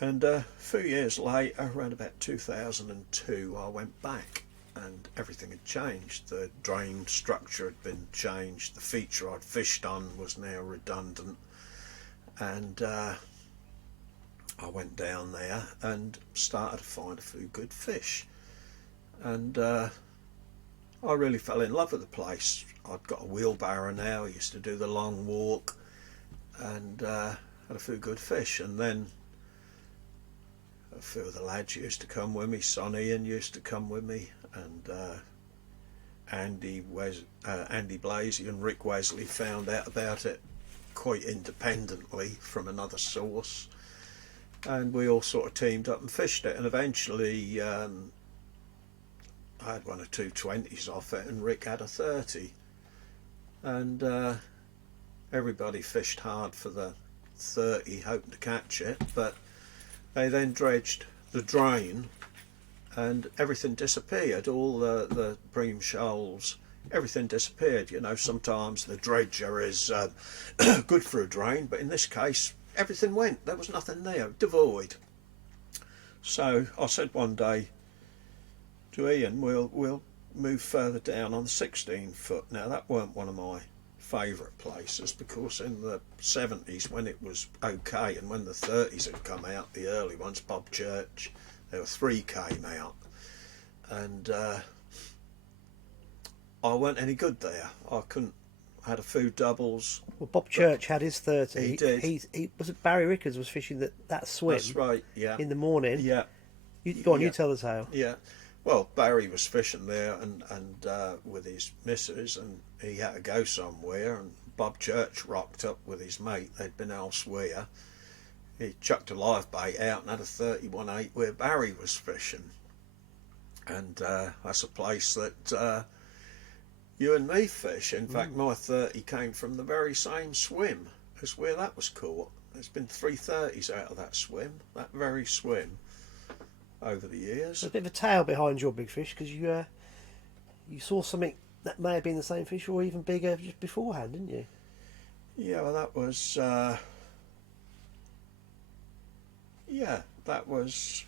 And a few years later, around about 2002, I went back, and everything had changed. The drain structure had been changed. The feature I'd fished on was now redundant, and I went down there and started to find a few good fish, and I really fell in love with the place. I'd got a wheelbarrow now. I used to do the long walk, and had a few good fish. And then a few of the lads used to come with me. Son Ian used to come with me, and Andy Blasey and Rick Wesley found out about it quite independently from another source, and we all sort of teamed up and fished it, and eventually I had one or two 20s off it, and Rick had a 30, and everybody fished hard for the 30 hoping to catch it, but they then dredged the drain and everything disappeared. All the bream shoals, everything disappeared. You know, sometimes the dredger is good for a drain, but in this case everything went. There was nothing there, devoid. So I said one day to Ian, we'll move further down on the 16-foot. Now that weren't one of my favourite places, because in the 70s, when it was okay, and when the 30s had come out, the early ones, Bob Church, there were 3 came out, and I weren't any good there. I had a few doubles. Well, Bob Church had his 30. He did. He was it Barry Rickards was fishing that swim. That's right. Yeah. In the morning. Yeah. Go on, yeah. you tell the tale. Yeah. Well, Barry was fishing there and with his missus, and he had to go somewhere, and Bob Church rocked up with his mate. They'd been elsewhere. He chucked a live bait out and had a 31/8 where Barry was fishing, and that's a place that you and me fish. In fact, my 30 came from the very same swim as where that was caught. There's been 3 30s out of that swim, that very swim, over the years. There's a bit of a tale behind your big fish, because you saw something that may have been the same fish or even bigger just beforehand, didn't you? Yeah, well, that was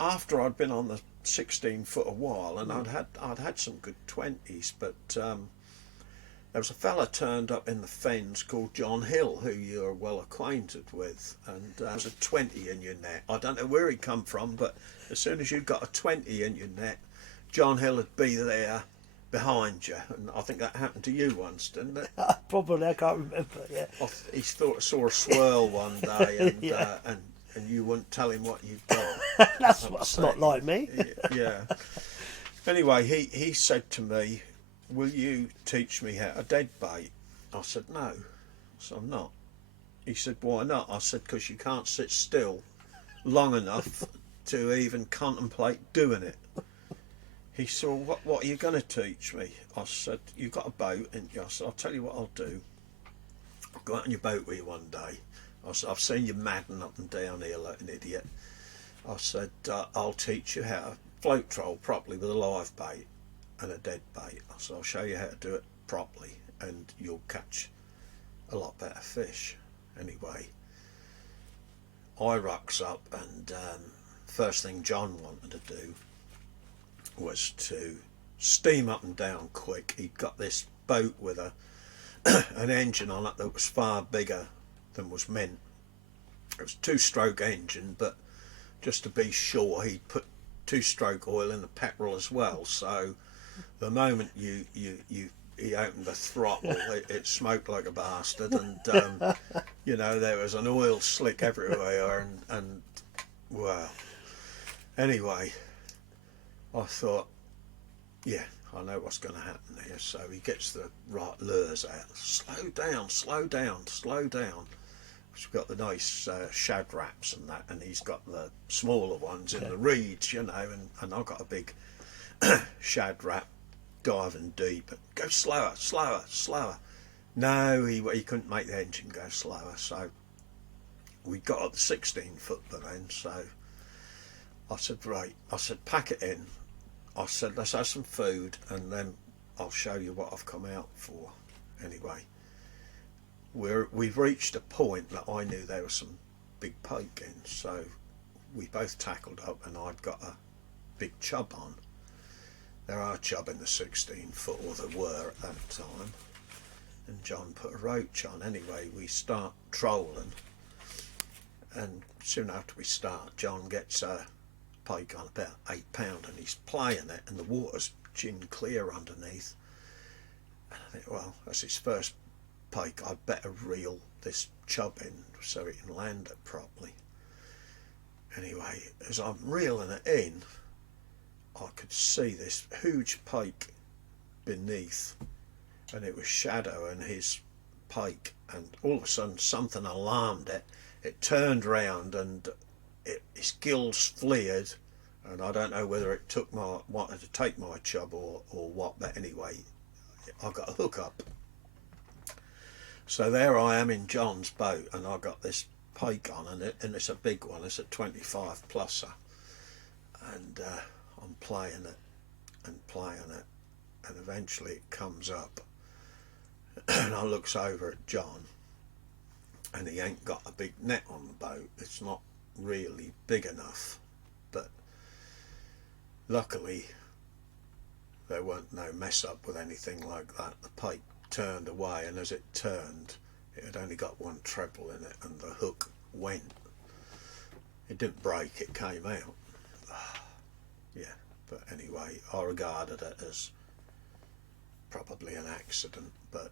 after I'd been on the 16-foot a while, and I'd had some good 20s, but there was a fella turned up in the Fens called John Hill, who you're well acquainted with, and there was a 20 in your net. I don't know where he'd come from, but as soon as you got a 20 in your net, John Hill would be there behind you, and I think that happened to you once, didn't it? Probably, I can't remember. Yeah. He saw a swirl one day, and Yeah. And you wouldn't tell him what you'd got. That's not like me. Yeah. Anyway, he said to me, "Will you teach me how to dead bait?" I said, "No." So I'm not. He said, "Why not?" I said, "Because you can't sit still long enough to even contemplate doing it." he said, well, what are you going to teach me? I said, you've got a boat, and I said, I'll tell you what I'll do. I'll go out on your boat with you one day. I said, I've seen you madding up and down here like an idiot. I said, I'll teach you how to float troll properly with a live bait and a dead bait. I said, I'll show you how to do it properly and you'll catch a lot better fish. Anyway, I rocks up, and first thing John wanted to do was to steam up and down quick. He'd got this boat with an engine on it that was far bigger than was meant. It was a 2-stroke engine, but just to be sure, he'd put 2-stroke oil in the petrol as well. So the moment he opened the throttle, it smoked like a bastard, and you know, there was an oil slick everywhere, and well, anyway, I thought, yeah, I know what's going to happen here. So he gets the right lures out. Slow down, slow down, slow down. We've got the nice shad wraps and that, and he's got the smaller ones in the reeds, you know, and I've got a big shad wrap diving deep. Go slower, slower, slower. No, he couldn't make the engine go slower, so we got up the 16-foot by then. So I said, right, I said, pack it in. I said, let's have some food and then I'll show you what I've come out for. Anyway, we've reached a point that I knew there was some big pike in, so we both tackled up, and I'd got a big chub on. There are chub in the 16-foot, or there were at that time, and John put a roach on. Anyway, we start trolling, and soon after we start, John gets a pike on about 8 pound, and he's playing it, and the water's chin clear underneath. And I think, well, that's his first pike, I'd better reel this chub in so he can land it properly. Anyway, as I'm reeling it in, I could see this huge pike beneath, and it was Shadow and his pike, and all of a sudden something alarmed it. It turned round and his gills flared, and I don't know whether it wanted to take my chub or what, but anyway, I got a hook up. So there I am in John's boat, and I got this pike on, and it's a big one. It's a 25 pluser, and I'm playing it and playing it, and eventually it comes up, and I looks over at John, and he ain't got a big net on the boat. It's not really big enough, but luckily there weren't no mess up with anything like that. The pike turned away, and as it turned, it had only got one treble in it, and the hook went. It didn't break, it came out. Yeah, but anyway, I regarded it as probably an accident, but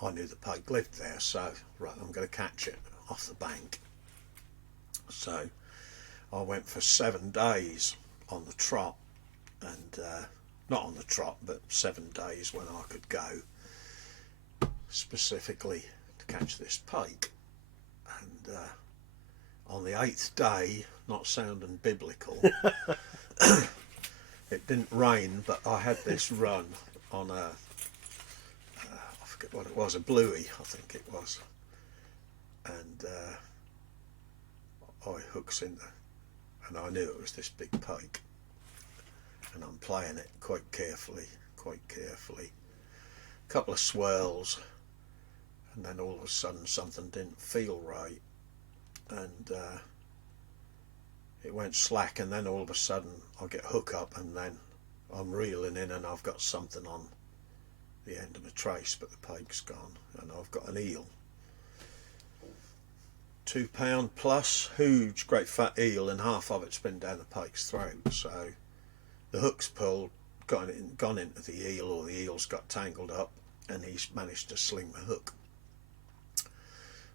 I knew the pike lived there, so right, I'm going to catch it off the bank. So I went for 7 days on the trot, and not on the trot, but 7 days when I could go specifically to catch this pike. And on the 8th day, not sounding biblical, it didn't rain, but I had this run on I forget what it was, a bluey, I think it was, and I hooks in there, and I knew it was this big pike, and I'm playing it quite carefully, a couple of swirls, and then all of a sudden something didn't feel right, and it went slack, and then all of a sudden I get hook up, and then I'm reeling in, and I've got something on the end of the trace, but the pike's gone, and I've got an eel, 2 pound plus, huge great fat eel, and half of it's been down the pike's throat. So the hook's pulled, gone into the eel, or the eel's got tangled up, and he's managed to sling the hook.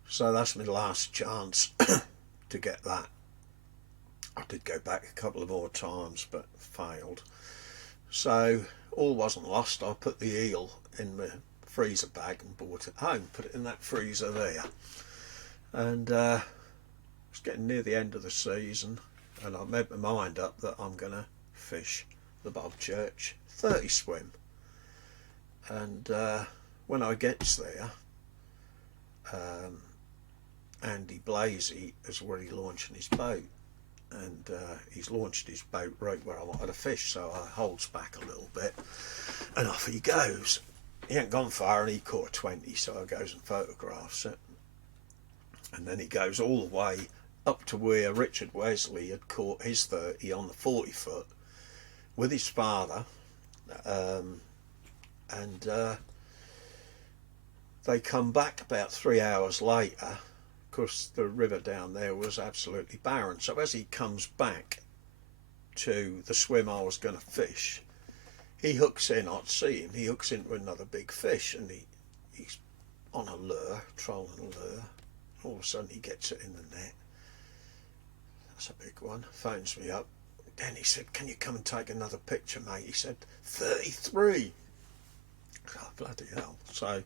So that's my last chance to get that. I did go back a couple of more times, but failed. So all wasn't lost. I put the eel in my freezer bag and brought it home, put it in that freezer there, and it's getting near the end of the season, and I've made my mind up that I'm going to fish the Bob Church 30 swim. And when I gets there, Andy Blasey is already launching his boat, and he's launched his boat right where I wanted to fish, so I holds back a little bit, and off he goes. He ain't gone far, and he caught 20, so I goes and photographs it, and then he goes all the way up to where Richard Wesley had caught his 30 on the 40 foot with his father, and they come back about 3 hours later. Of course, the river down there was absolutely barren, so as he comes back to the swim I was going to fish, he hooks in, I'd see him, he hooks into another big fish, and he's on a lure, trolling a lure. All of a sudden he gets it in the net. That's a big one. Phones me up. Then he said, "Can you come and take another picture, mate?" He said, 33. Oh, bloody hell. So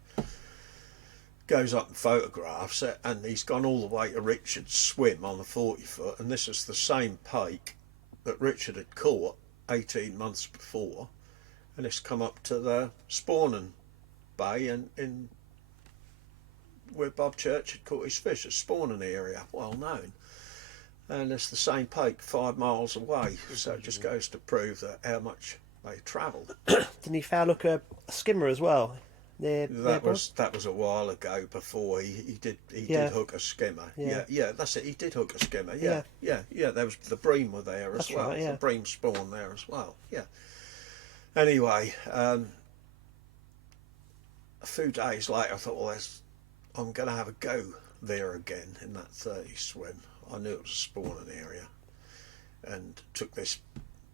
goes up and photographs it, and he's gone all the way to Richard's swim on the 40 foot, and this is the same pike that Richard had caught 18 months before, and it's come up to the spawning bay in where Bob Church had caught his fish, a spawning area, well known. And it's the same pike 5 miles away, so it just goes to prove that how much they travelled. Didn't he foul hook a skimmer as well? That was a while ago. Before he did hook a skimmer. Yeah, that's it. He did hook a skimmer. Yeah. There was the bream were there as well. Right, yeah. The bream spawn there as well. Yeah. Anyway, a few days later, I thought, well, I'm going to have a go there again in that 30 swim. I knew it was a spawning area, and took this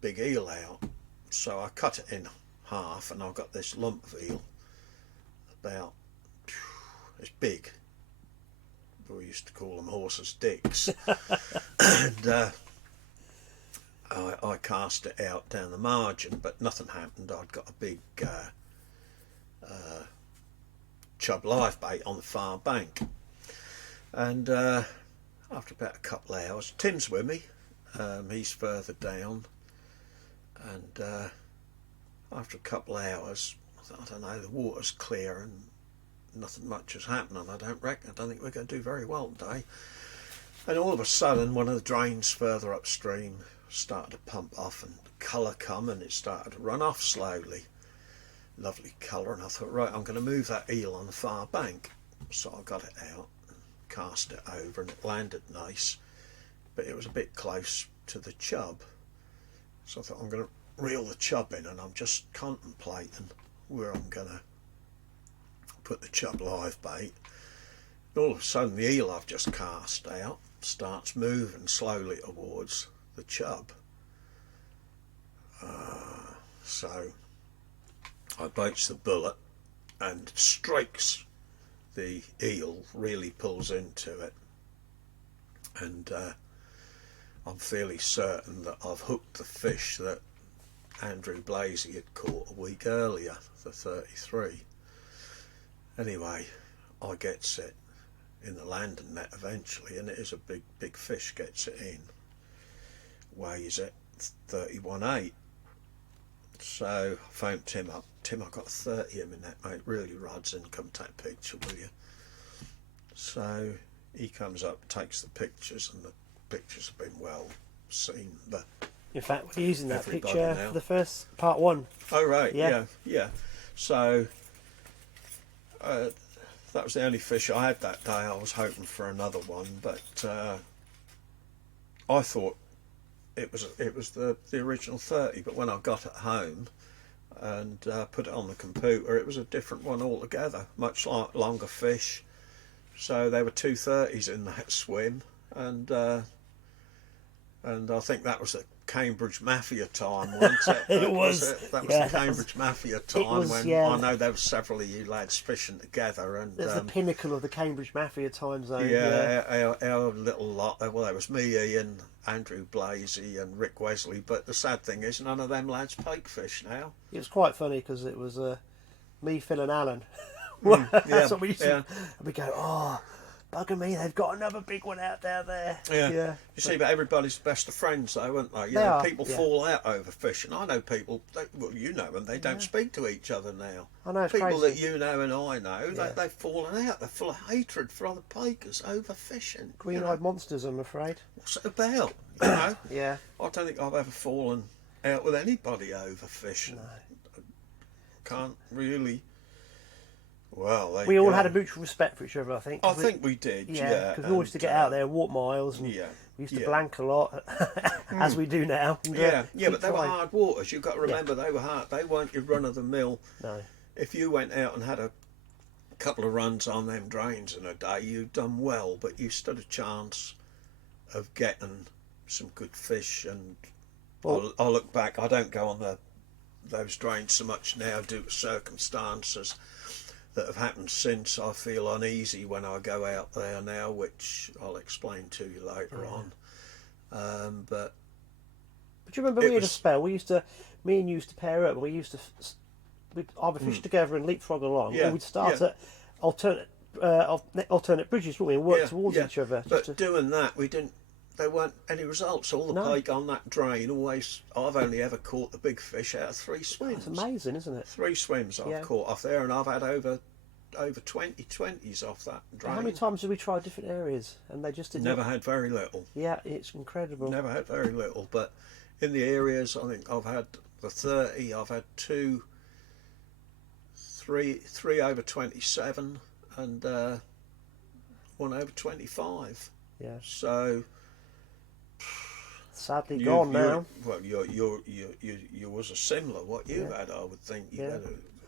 big eel out. So I cut it in half, and I've got this lump of eel. About, it's big. We used to call them horses' dicks. And I cast it out down the margin, but nothing happened. I'd got a big chub live bait on the far bank. And after about a couple of hours, Tim's with me. He's further down. And after a couple of hours, I don't know, the water's clear and nothing much has happened, and I don't think we're going to do very well today. And all of a sudden, one of the drains further upstream started to pump off, and colour come, and it started to run off slowly. Lovely colour, and I thought, right, I'm going to move that eel on the far bank. So I got it out and cast it over, and it landed nice, but it was a bit close to the chub. So I thought, I'm going to reel the chub in, and I'm just contemplating where I'm going to put the chub live bait. And all of a sudden, the eel I've just cast out starts moving slowly towards the chub. So I baits the bullet and strikes the eel, really pulls into it, and I'm fairly certain that I've hooked the fish that Andrew Blasey had caught a week earlier, the 33. Anyway, I gets it in the landing net eventually, and it is a big fish, gets it in, weighs it 31.8. So I phoned Tim up. Tim, I've got 30 in my net, mate, really rods in, come take a picture, will you? So he comes up, takes the pictures, and the pictures have been well seen. But in fact, we're using that picture for the first part 1. Oh right, yeah. So that was the only fish I had that day. I was hoping for another one, but I thought it was the original 30. But when I got it home and put it on the computer, it was a different one altogether. Much longer fish. So there were 2 30s in that swim, and I think that was the Cambridge Mafia time, wasn't it? That was the Cambridge Mafia time when I know there were several of you lads fishing together, and it's the pinnacle of the Cambridge Mafia time zone. Our little lot. Well, there was me, Ian, Andrew Blasey, and Rick Wesley. But the sad thing is, none of them lads pike fish now. It was quite funny because it was me, Phil, and Alan. That's what we used to. And we go, bugger me, they've got another big one out there. Yeah. You see, but everybody's best of friends, though, aren't they? You know, are, people fall out over fishing. I know people, well, you know them, they don't speak to each other now. I know, it's people crazy. that you know and I know, they've fallen out. They're full of hatred for other pikers over fishing. Green-eyed monsters, I'm afraid. What's it about? You know? Yeah. I don't think I've ever fallen out with anybody over fishing. No. Can't really. Well, there We you all go. had a mutual respect for each other, I think. I think we did, yeah. because we always used to get out there and walk miles, and we used to blank a lot, as we do now. And, but they keep were trying. hard waters. You've got to remember they were hard. They weren't your run of the mill. No. If you went out and had a couple of runs on them drains in a day, you'd done well, but you stood a chance of getting some good fish. And Well, I look back, I don't go on those drains so much now due to circumstances that have happened since. I feel uneasy when I go out there now, which I'll explain to you later on. But you remember we had a spell? Me and you used to pair up. We used to, we'd either fish together and leapfrog along, or we'd start at alternate bridges, wouldn't we, and work towards each other. But doing that, there weren't any results. All the pike on that drain I've only ever caught the big fish out of 3 swims. That's amazing, isn't it? 3 swims I've caught off there, and I've had over 20 20s off that drain. How many times did we try different areas and they just didn't? Never had very little. Yeah, it's incredible. Never had very little, but in the areas, I think I've had the 30, I've had three over 27, and one over 25. Yeah. So sadly gone now. Well, you was a similar what you had, I would think. You had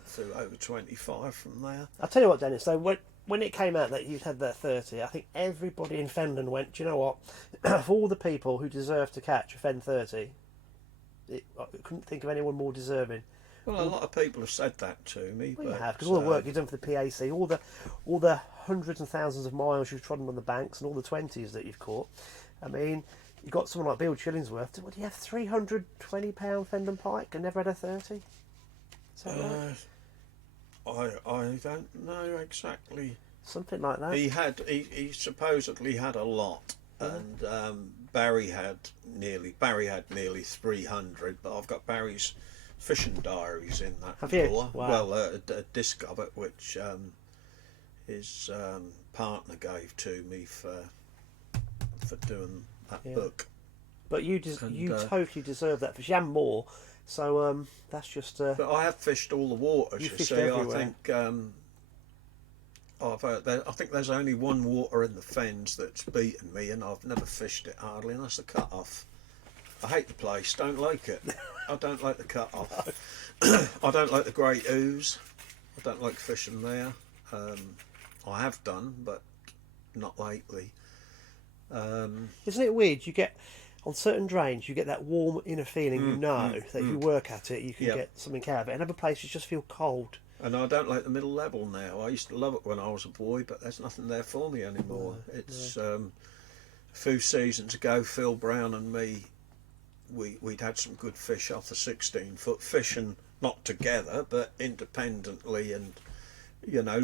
through over 25 from there. I'll tell you what, Dennis, though, when it came out that you'd had that 30, I think everybody in Fenland went, do you know what, of all the people who deserve to catch a Fen 30, I couldn't think of anyone more deserving. Well, a lot of people have said that to me. Well, you have, because all the work you've done for the PAC, all the hundreds and thousands of miles you've trodden on the banks, and all the 20s that you've caught. I mean, you've got someone like Bill Chillingsworth. What do you have, £320 Fenland Pike and never had a 30? Is that right? I don't know exactly. Something like that. He supposedly had a lot, and Barry had nearly 300. But I've got Barry's fishing diaries in that. Have you? Wow. Well, a disc of it which his partner gave to me for doing that book. But you totally deserve that fish and more. So that's just. But I have fished all the waters. You fished see, everywhere. I think there's only one water in the Fens that's beaten me, and I've never fished it hardly, and that's the cut-off. I hate the place. Don't like it. I don't like the cut-off. I don't like the great ooze. I don't like fishing there. I have done, but not lately. Isn't it weird? You get on certain drains, you get that warm inner feeling. That if you work at it, you can get something out of it. And other places just feel cold. And I don't like the middle level now. I used to love it when I was a boy, but there's nothing there for me anymore. It's a few seasons ago, Phil Brown and me, we'd had some good fish off the 16-foot, fishing not together but independently, and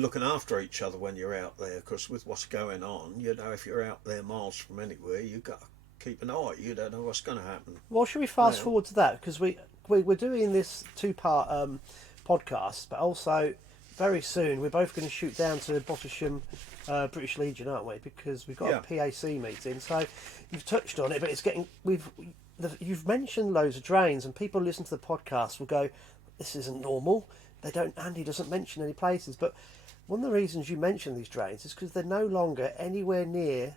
looking after each other when you're out there, because with what's going on, if you're out there miles from anywhere, you've got to keep an eye. You don't know what's going to happen. Well, should we fast forward to that, because we're doing this 2-part podcast, but also very soon we're both going to shoot down to Bottisham British Legion, aren't we? Because we've got a PAC meeting. So you've touched on it, but it's getting you've mentioned loads of drains, and people listen to the podcast will go, "This isn't normal." Andy doesn't mention any places, but one of the reasons you mention these drains is because they're no longer anywhere near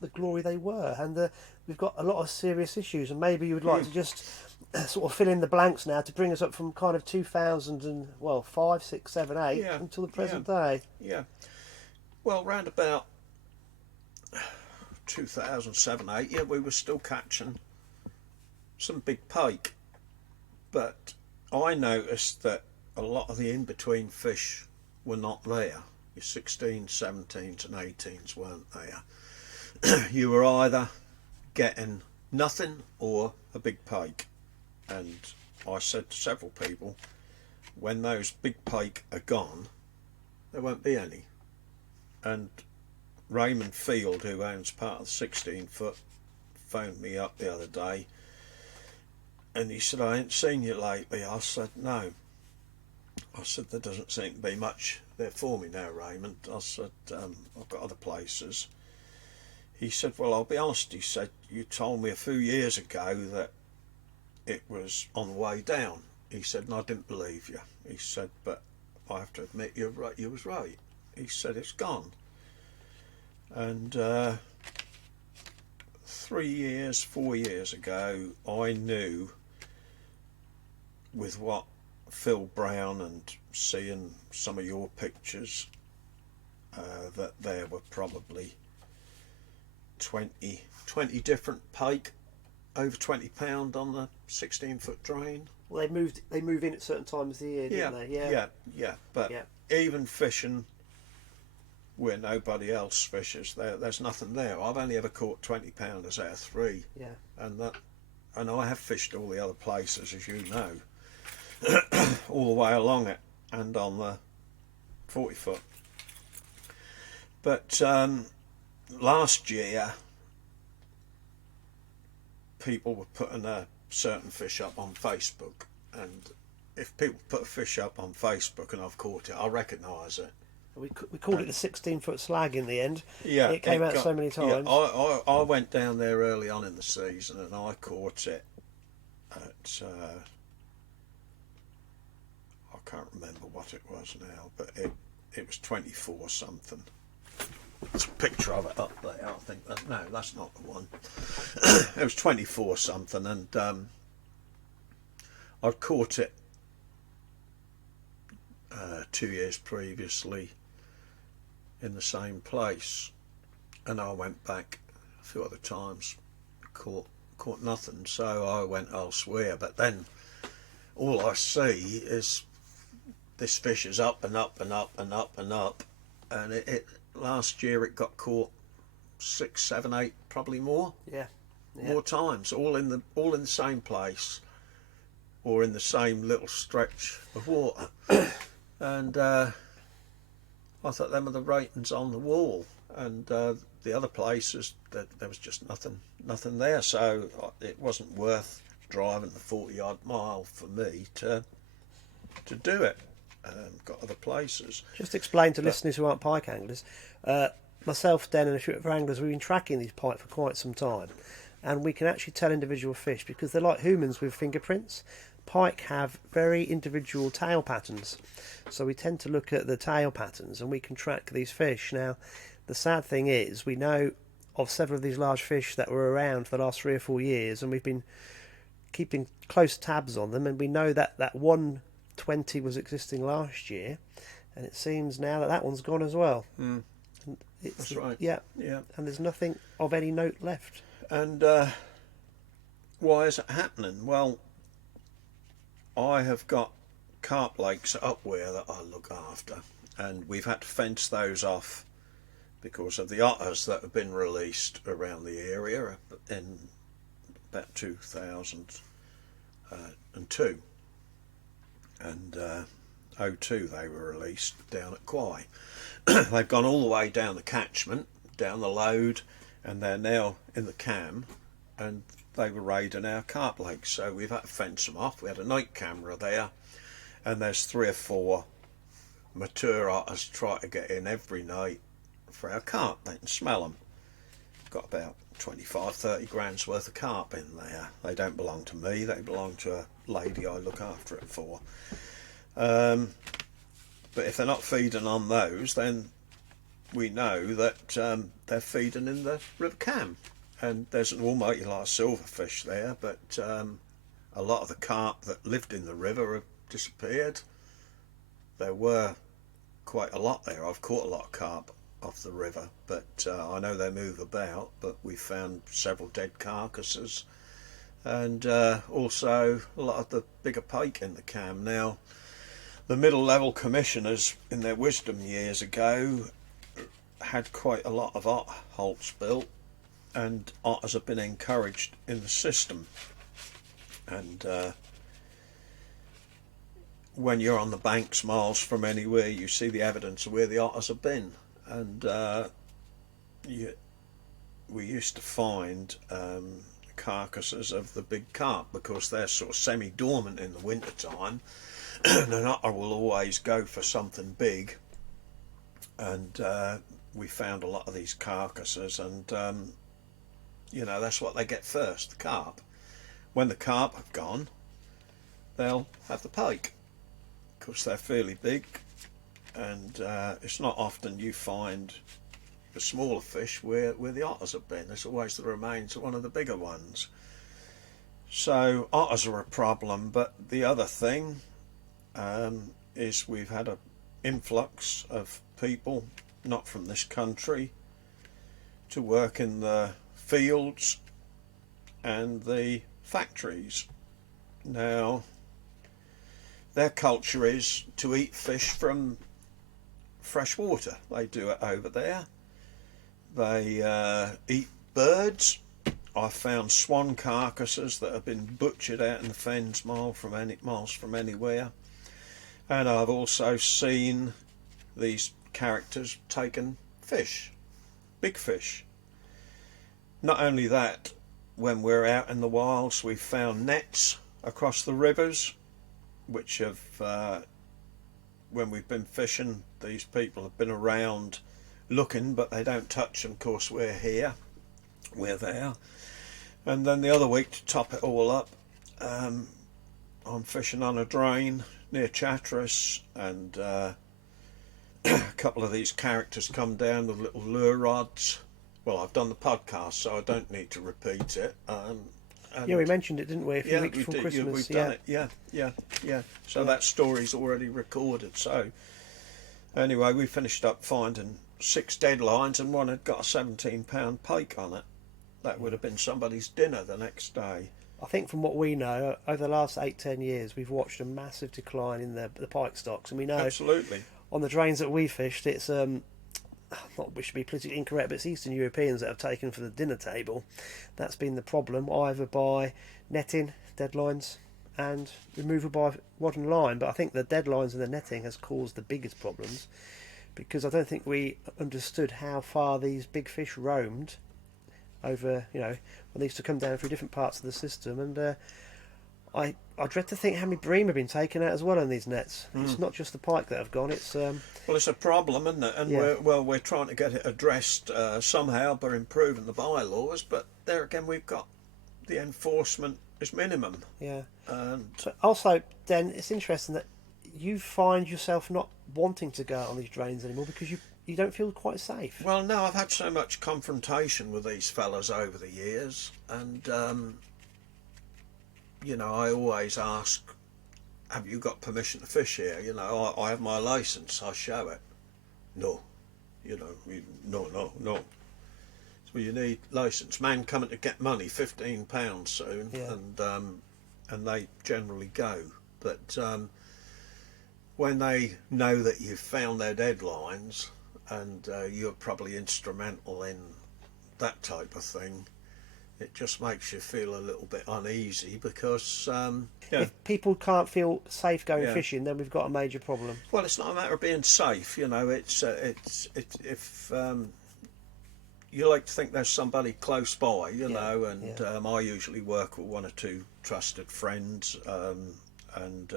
the glory they were, and we've got a lot of serious issues, and maybe you would like to just sort of fill in the blanks now to bring us up from kind of 2005, 6, 7, 8 until the present day. Yeah. Well, round about 2007, 8, we were still catching some big pike, but I noticed that a lot of the in-between fish were not there. Your 16s, 17s and 18s weren't there. You were either getting nothing or a big pike. And I said to several people, when those big pike are gone, there won't be any. And Raymond Field, who owns part of the 16 foot, phoned me up the other day, and he said, I ain't seen you lately. I said, no. I said, there doesn't seem to be much there for me now, Raymond. I said, I've got other places. He said, well, I'll be honest. He said, you told me a few years ago that it was on the way down. He said, and I didn't believe you. He said, but I have to admit, you're right. You was right. He said, it's gone. And 4 years ago, I knew, with what Phil Brown and seeing some of your pictures, that there were probably 20 different pike over 20 pound on the 16 foot drain. Well, they move in at certain times of the year, didn't they? Yeah. But even fishing where nobody else fishes, there's nothing there. I've only ever caught 20 pounders out of 3. Yeah. And I have fished all the other places, as you know, all the way along it and on the 40 foot. But last year, people were putting a certain fish up on Facebook, and if people put a fish up on Facebook and I've caught it, I recognise it. We called it the 16 foot slag in the end. Yeah, it came out so many times. Yeah, I went down there early on in the season and I caught it at I can't remember what it was now, but it was 24 something. There's a picture of it up there. I think no, that's not the one. It was 24 something, and I'd caught it 2 years previously in the same place, and I went back a few other times, caught nothing, so I went elsewhere. But then all I see is this fish is up and up and up and up and up, and it last year it got caught 6, 7, 8, probably more. Yeah. More times, all in the same place, or in the same little stretch of water. And I thought them were the ratings on the wall, and the other places there was just nothing there. So it wasn't worth driving the 40-odd mile for me to do it. Got other places. Just explain to listeners who aren't pike anglers. Myself, Den, and a few other anglers, we've been tracking these pike for quite some time, and we can actually tell individual fish because they're like humans with fingerprints. Pike have very individual tail patterns, so we tend to look at the tail patterns and we can track these fish. Now, the sad thing is, we know of several of these large fish that were around for the last 3 or 4 years, and we've been keeping close tabs on them, and we know that 120 was existing last year, and it seems now that one's gone as well. That's right. Yeah. And there's nothing of any note left. And why is it happening? Well, I have got carp lakes up where that I look after, and we've had to fence those off because of the otters that have been released around the area in about 2002 and 02 they were released down at Quay. They've gone all the way down the catchment, down the Lode, and they're now in the Cam, and they were raiding our carp lakes, so we've had to fence them off. We had a night camera there, and there's 3 or 4 mature otters try to get in every night for our carp. They can smell them. Got about 25-30 grand's worth of carp in there. They don't belong to me, they belong to a lady I look after it for. But if they're not feeding on those, then we know that they're feeding in the River Cam. And there's an almighty lot of silverfish there, but a lot of the carp that lived in the river have disappeared. There were quite a lot there. I've caught a lot of carp off the river, but I know they move about. But we found several dead carcasses, and also a lot of the bigger pike in the Cam. Now, the middle level commissioners, in their wisdom years ago, had quite a lot of otter holts built, and otters have been encouraged in the system. And when you're on the banks miles from anywhere, you see the evidence of where the otters have been. And we used to find carcasses of the big carp because they're sort of semi-dormant in the winter time. And an otter will always go for something big, and we found a lot of these carcasses, and that's what they get first, the carp. When the carp have gone, they'll have the pike, because they're fairly big, and it's not often you find the smaller fish where the otters have been. There's always the remains of one of the bigger ones. So otters are a problem, but the other thing is we've had an influx of people not from this country to work in the fields and the factories. Now, their culture is to eat fish from fresh water. They do it over there. They eat birds. I found swan carcasses that have been butchered out in the fens miles from anywhere. And I've also seen these characters taking fish, big fish. Not only that, when we're out in the wilds, we've found nets across the rivers, which have, when we've been fishing, these people have been around looking, but they don't touch them. Of course, we're here, we're there. And then the other week, to top it all up, I'm fishing on a drain near Chatteris, and a couple of these characters come down with little lure rods. Well, I've done the podcast, so I don't need to repeat it. Yeah, we mentioned it, didn't we, a few weeks before Christmas? Yeah, we've done it. Yeah. So that story's already recorded. So anyway, we finished up finding 6 dead lines, and one had got a 17-pound pike on it. That would have been somebody's dinner the next day. I think from what we know, over the last 8-10 years, we've watched a massive decline in the pike stocks, and we know absolutely on the drains that we fished, it's not wish to be politically incorrect, but it's Eastern Europeans that have taken for the dinner table. That's been the problem, either by netting, deadlines, and removal by rod and line. But I think the deadlines and the netting has caused the biggest problems, because I don't think we understood how far these big fish roamed over, when they used to come down through different parts of the system. And I dread to think how many bream have been taken out as well in these nets. It's not just the pike that have gone. It's well, it's a problem, isn't it? And we're trying to get it addressed somehow by improving the bylaws. But there again, we've got the enforcement is minimum. Yeah. And but also, then it's interesting that you find yourself not wanting to go out on these drains anymore because you don't feel quite safe. Well, no, I've had so much confrontation with these fellas over the years, and I always ask, have you got permission to fish here? I have my licence, I show it. No. No. So you need licence. Man coming to get money, £15 soon, yeah. And they generally go. But when they know that you've found their deadlines, and you're probably instrumental in that type of thing, it just makes you feel a little bit uneasy, because if people can't feel safe going fishing, then we've got a major problem. Well, it's not a matter of being safe, it's if you like to think there's somebody close by, and I usually work with 1 or 2 trusted friends, and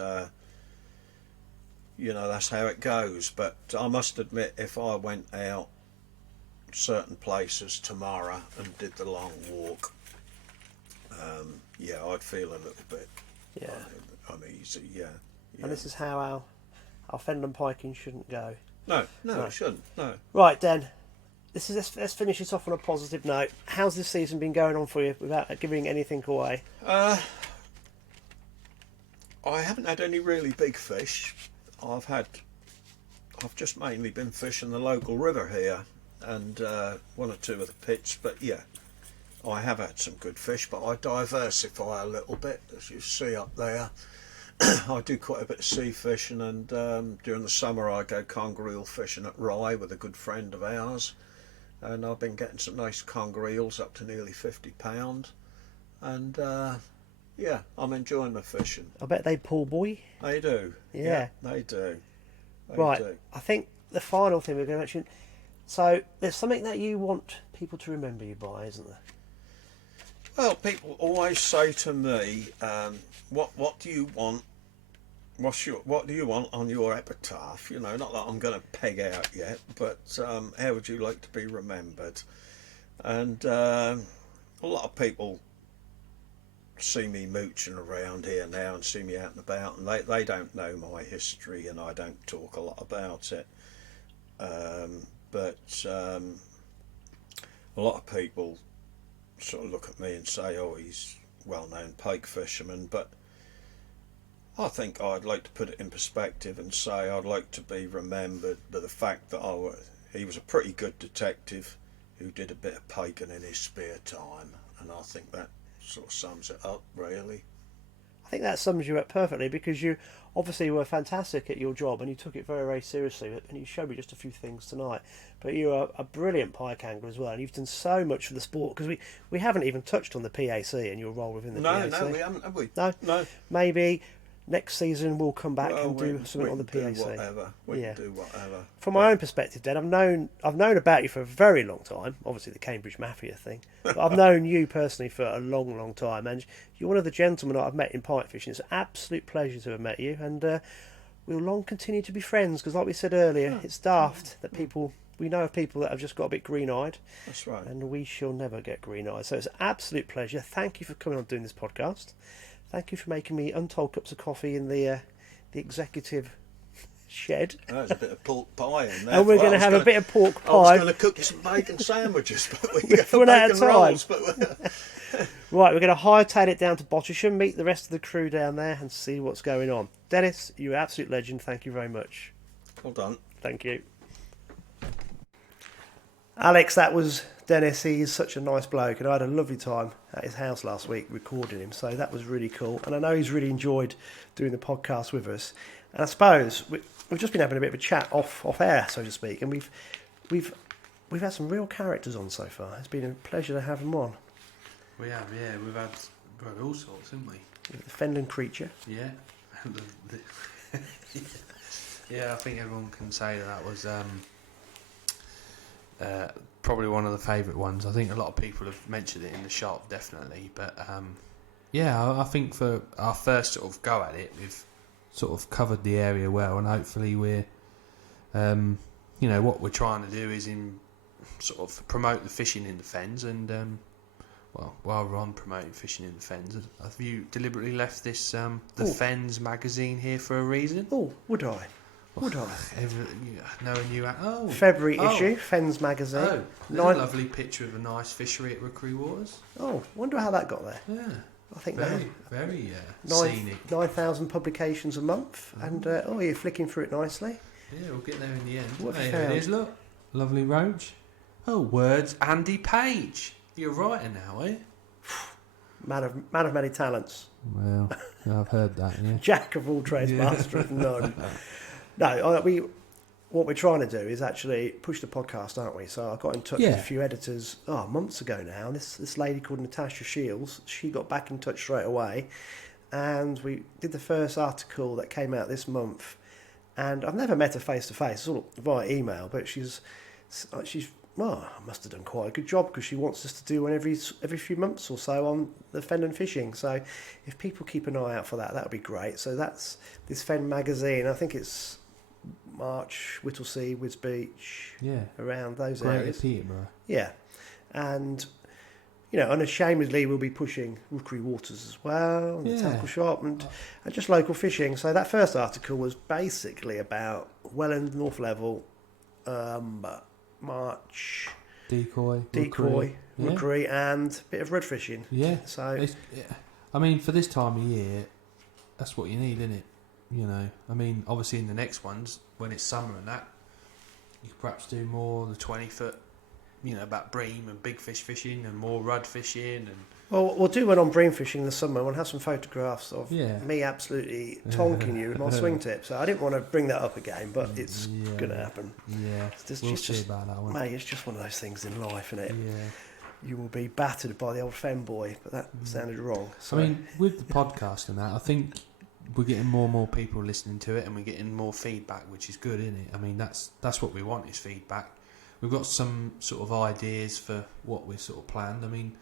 that's how it goes. But I must admit, if I went out certain places tomorrow and did the long walk, I'd feel a little bit uneasy. Yeah. And this is how our Fenland piking shouldn't go. No, it shouldn't. No. Right, Den. Let's finish this off on a positive note. How's this season been going on for you without giving anything away? I haven't had any really big fish. I've just mainly been fishing the local river here, and 1 or 2 of the pits. But I have had some good fish, but I diversify a little bit, as you see up there. I do quite a bit of sea fishing, and during the summer I go conger eel fishing at Rye with a good friend of ours, and I've been getting some nice conger eels up to nearly £50, and I'm enjoying my fishing. I bet they pull, boy. They do. Yeah. They do. Right. I think the final thing we're going to mention, So there's something that you want people to remember you by, isn't there? Well, people always say to me, what do you want? What do you want on your epitaph? You know, not that I'm going to peg out yet, but how would you like to be remembered? And a lot of people see me mooching around here now and see me out and about, and they don't know my history, and I don't talk a lot about it. But a lot of people sort of look at me and say, oh, he's a well-known pike fisherman, but I think I'd like to put it in perspective and say I'd like to be remembered by the fact that he was a pretty good detective who did a bit of piking in his spare time, and I think that sort of sums it up, really. I think that sums you up perfectly, because you obviously were fantastic at your job and you took it very, very seriously, and you showed me just a few things tonight. But you're a brilliant pike angler as well, and you've done so much for the sport, because we haven't even touched on the PAC and your role within the PAC. No, we haven't, have we? No. Maybe next season we'll come back and do something on the PAC. We can do whatever. From my own perspective, Dan, I've known about you for a very long time. Obviously, the Cambridge Mafia thing, but I've known you personally for a long, long time, and you're one of the gentlemen I've met in pike fishing. It's an absolute pleasure to have met you, and we'll long continue to be friends. Because, like we said earlier, it's daft that we know of people that have just got a bit green-eyed. That's right. And we shall never get green-eyed. So it's an absolute pleasure. Thank you for coming on doing this podcast. Thank you for making me untold cups of coffee in the executive shed. There's a bit of pork pie in there. And we're going to have a bit of pork pie. I was going to cook you some bacon sandwiches, but we've run out of time. Rolls, Right, we're going to hightail it down to Botchisham, meet the rest of the crew down there and see what's going on. Dennis, you're an absolute legend. Thank you very much. Well done. Thank you. Alex, that was Dennis. He's such a nice bloke, and I had a lovely time at his house last week recording him, so that was really cool. And I know he's really enjoyed doing the podcast with us. And I suppose we've just been having a bit of a chat off air, so to speak, and we've had some real characters on so far. It's been a pleasure to have them on. We have, yeah. We've had all sorts, haven't we? The Fenland creature. Yeah. Yeah, I think everyone can say that was probably one of the favourite ones. I think a lot of people have mentioned it in the shop, definitely. But yeah, I think for our first sort of go at it, we've sort of covered the area well, and hopefully we're, what we're trying to do is sort of promote the fishing in the fens. And well, while we're on promoting fishing in the fens, have you deliberately left this the Fens magazine here for a reason? Oh, would I? Would I? Knowing you February issue, Fens magazine. Oh, there's a lovely picture of a nice fishery at Rookery Waters. Oh, wonder how that got there. Yeah. I think very scenic. 9,000 publications a month, and you're flicking through it nicely. Yeah, we'll get there in the end. What Here it is, look. Lovely roach. Oh, words, Andy Page. You're a writer now, eh? Man of many talents. Well, I've heard that, yeah. Jack of all trades, master of none. No, what we're trying to do is actually push the podcast, aren't we? So I got in touch with a few editors months ago now. This lady called Natasha Shields, she got back in touch straight away, and we did the first article that came out this month. And I've never met her face to face, it's all via email, but she's must have done quite a good job, because she wants us to do one every few months or so on the Fenland fishing. So if people keep an eye out for that would be great. So that's this Fen magazine. I think it's March, Whittlesea, Wisbeach, around those areas. Peterborough. Yeah, and unashamedly we'll be pushing Rookery Waters as well, and the tackle shop, and just local fishing. So that first article was basically about Welland, North Level, March, Decoy, Rookery, and a bit of red fishing. Yeah. So, I mean, for this time of year, that's what you need, isn't it? I mean, obviously in the next ones, when it's summer and that, you could perhaps do more the 20-foot, about bream and big fish fishing and more rudd fishing. And well, we'll do one on bream fishing in the summer. We'll have some photographs of me absolutely tonking you with my swing tip. So I didn't want to bring that up again, but it's going to happen. Yeah, we'll see about that one. Mate, it's just one of those things in life, isn't it? Yeah. You will be battered by the old fen boy, but that sounded wrong. So. I mean, with the podcast and that, I think we're getting more and more people listening to it, and we're getting more feedback, which is good, isn't it? I mean, that's what we want, is feedback. we've got some sort of ideas for what we're sort of planned. I mean,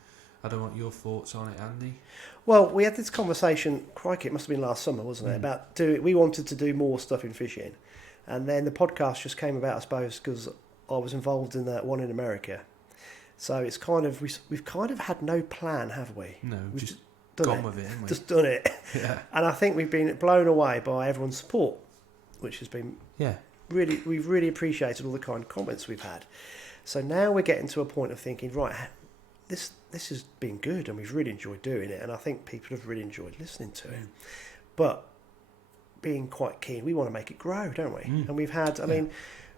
I don't want your thoughts on it, Andy. Well, we had this conversation, crikey, it must have been last summer, wasn't it, about we wanted to do more stuff in fishing. And then the podcast just came about, I suppose, because I was involved in that one in America. So it's kind of, we've kind of had no plan, have we? No, we've just done gone it. with it, haven't we? Just done it. Yeah. And I think we've been blown away by everyone's support, which has been we've really appreciated all the kind comments we've had. So now we're getting to a point of thinking, right, this has been good and we've really enjoyed doing it, and I think people have really enjoyed listening to it. But being quite keen, we want to make it grow, don't we? And we've had, I mean,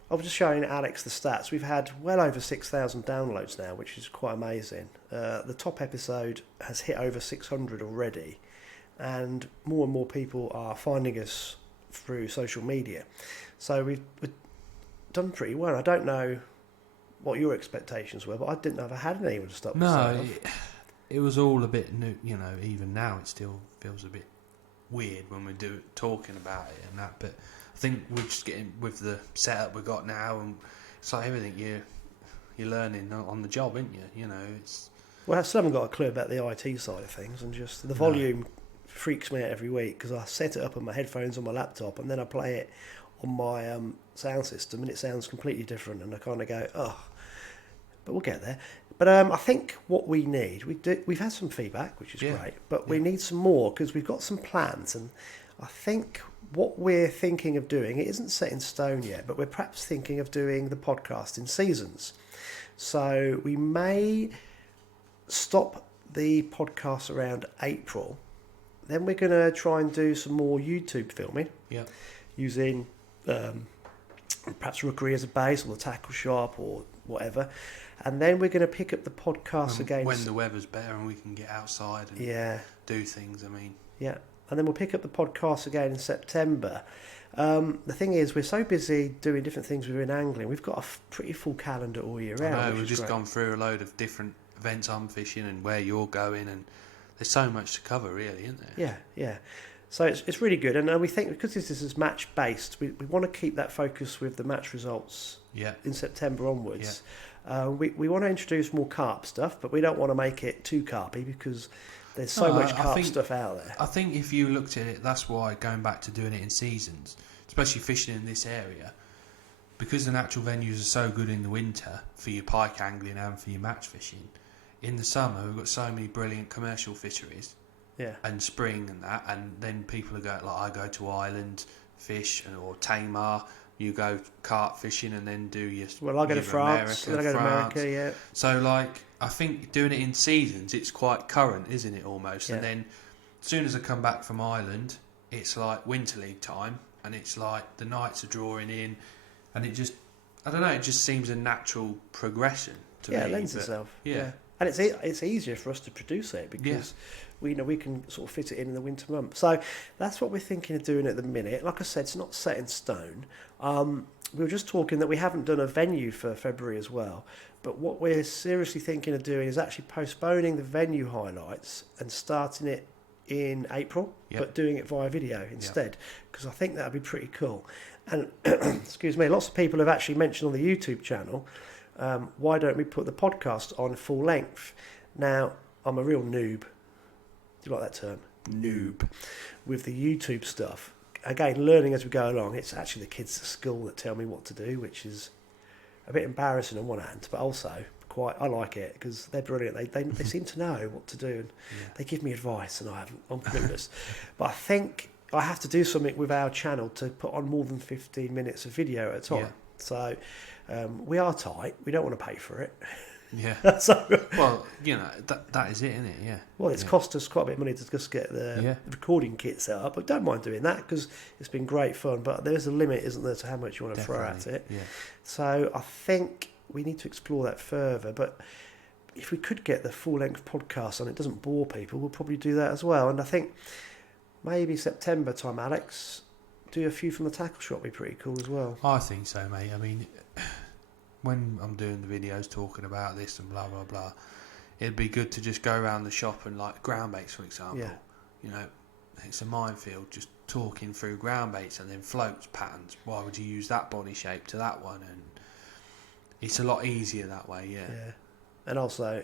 I was just showing Alex the stats. We've had well over 6,000 downloads now, which is quite amazing. The top episode has hit over 600 already, and more people are finding us through social media. So we've done pretty well. I don't know what your expectations were, but I didn't know if I had anyone to stop. No, it was all a bit new. You know, even now it still feels a bit weird when we're talking about it and that. But I think we're just getting with the setup we've got now, and it's like everything you're learning on the job, isn't you? You know, it's. Well, I still haven't got a clue about the IT side of things, and just the volume freaks me out every week because I set it up on my headphones on my laptop, and then I play it on my sound system, and it sounds completely different, and I kind of go, oh. But we'll get there. But I think what we need, we've had some feedback, which is great, but we need some more because we've got some plans, and I think what we're thinking of doing, it isn't set in stone yet, but we're perhaps thinking of doing the podcast in seasons. So we may stop the podcast around April. Then we're going to try and do some more YouTube filming using perhaps Rookery as a base, or the tackle shop, or whatever. And then we're going to pick up the podcast again when the weather's better and we can get outside and do things. I mean, and then we'll pick up the podcast again in September. The thing is, we're so busy doing different things within angling. We've got a pretty full calendar all year round. I know, we've just gone through a load of different events I'm fishing and where you're going, and there's so much to cover, really, isn't there? Yeah. So it's really good, and we think because this is match based, we want to keep that focus with the match results in September onwards. We want to introduce more carp stuff, but we don't want to make it too carpy because there's so much carp stuff out there. I think if you looked at it, that's why going back to doing it in seasons, especially fishing in this area, because the natural venues are so good in the winter for your pike angling and for your match fishing. In the summer, we've got so many brilliant commercial fisheries. And spring and that, and then people are going, like, I go to Ireland fish or Tamar, you go carp fishing and then do your. Well, I go to France, then I go to America, So, like, I think doing it in seasons, it's quite current, isn't it, almost? And then as soon as I come back from Ireland, it's like Winter League time, and it's like the nights are drawing in, and it just, I don't know, it just seems a natural progression to me. Yeah, it lends itself. Yeah. And it's easier for us to produce it because we can sort of fit it in the winter month. So that's what we're thinking of doing at the minute. Like I said, it's not set in stone. We were just talking that we haven't done a venue for February as well. But what we're seriously thinking of doing is actually postponing the venue highlights and starting it in April, but doing it via video instead, because I think that would be pretty cool. And excuse me, lots of people have actually mentioned on the YouTube channel, why don't we put the podcast on full length? Now, I'm a real noob. Do you like that term? Noob. With the YouTube stuff. Again, learning as we go along. It's actually the kids at school that tell me what to do, which is a bit embarrassing on one hand, but also I like it because they're brilliant. They seem to know what to do, and they give me advice, and I'm clueless. But I think I have to do something with our channel to put on more than 15 minutes of video at a time. So we are tight. We don't want to pay for it. So, well, you know, that is it, isn't it? Yeah. Well, it's cost us quite a bit of money to just get the recording kit set up, but don't mind doing that because it's been great fun. But there's a limit, isn't there, to how much you want to throw at it? Yeah. So I think we need to explore that further. But if we could get the full-length podcast on, it doesn't bore people, we'll probably do that as well. And I think maybe September time, Alex, do a few from the tackle shop would be pretty cool as well. I think so, mate. I mean, when I'm doing the videos talking about this and blah blah blah, it'd be good to just go around the shop and, like, ground baits, for example. You know, it's a minefield just talking through ground baits and then floats patterns. Why would you use that body shape to that one? And It's a lot easier that way, yeah. And also,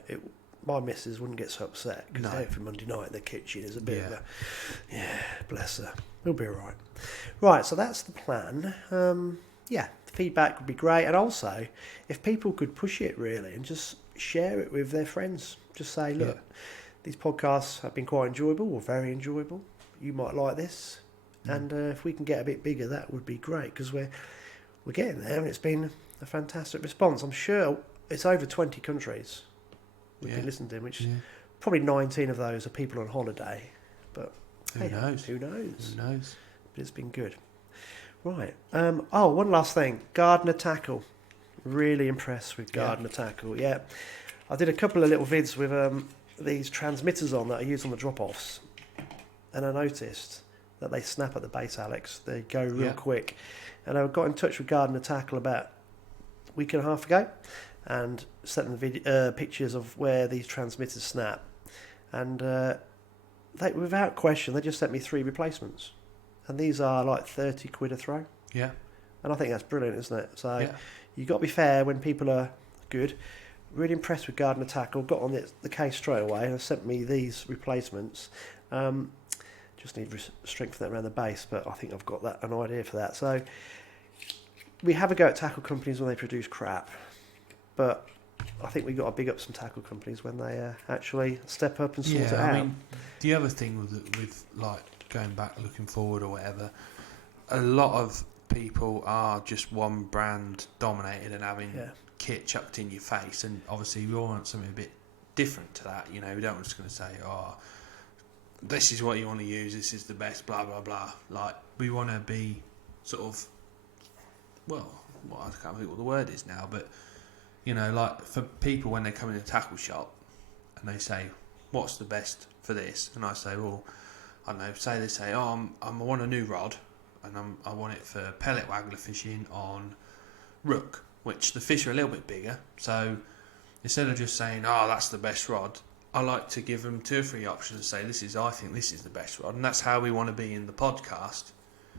my missus wouldn't get so upset because No. every Monday night in the kitchen is a bit of Yeah. a... bless her. We'll be all right. Right, so that's the plan. The feedback would be great. And also, if people could push it really and just share it with their friends. Just say, look, these podcasts have been quite enjoyable or very enjoyable. You might like this. And if we can get a bit bigger, that would be great because we're getting there and it's been a fantastic response. I'm sure it's over 20 countries we've been listening to, which probably 19 of those are people on holiday. But Who knows? Who knows? Who knows? But it's been good. Right. One last thing. Gardener tackle. Really impressed with Gardener tackle. Yeah. I did a couple of little vids with these transmitters on that I use on the drop-offs. And I noticed that they snap at the base, Alex. They go real quick. And I got in touch with Gardener tackle about a week and a half ago and sent them pictures of where these transmitters snap. And they, without question, they just sent me 3 replacements. And these are like 30 quid a throw. Yeah. And I think that's brilliant, isn't it? So you've got to be fair when people are good. Really impressed with Gardener tackle. Got on the case straight away and sent me these replacements. Just need to strengthen that around the base, but I think I've got an idea for that. So we have a go at tackle companies when they produce crap, but I think we've got to big up some tackle companies when they actually step up and sort it out. I mean, the other thing with like going back, looking forward or whatever, a lot of people are just one brand dominated and having kit chucked in your face, and obviously we all want something a bit different to that. You know, we don't just going to say, oh, this is what you want to use, this is the best, blah blah blah. Like, we want to be sort of, well, I can't think what the word is now, but you know, like for people when they come in a tackle shop and they say, what's the best for this? And I say, well, I don't know, say they say, oh, I want a new rod and I want it for pellet waggler fishing on rook, which the fish are a little bit bigger. So instead of just saying, oh, that's the best rod, I like to give them 2 or 3 options and say, I think this is the best rod. And that's how we want to be in the podcast.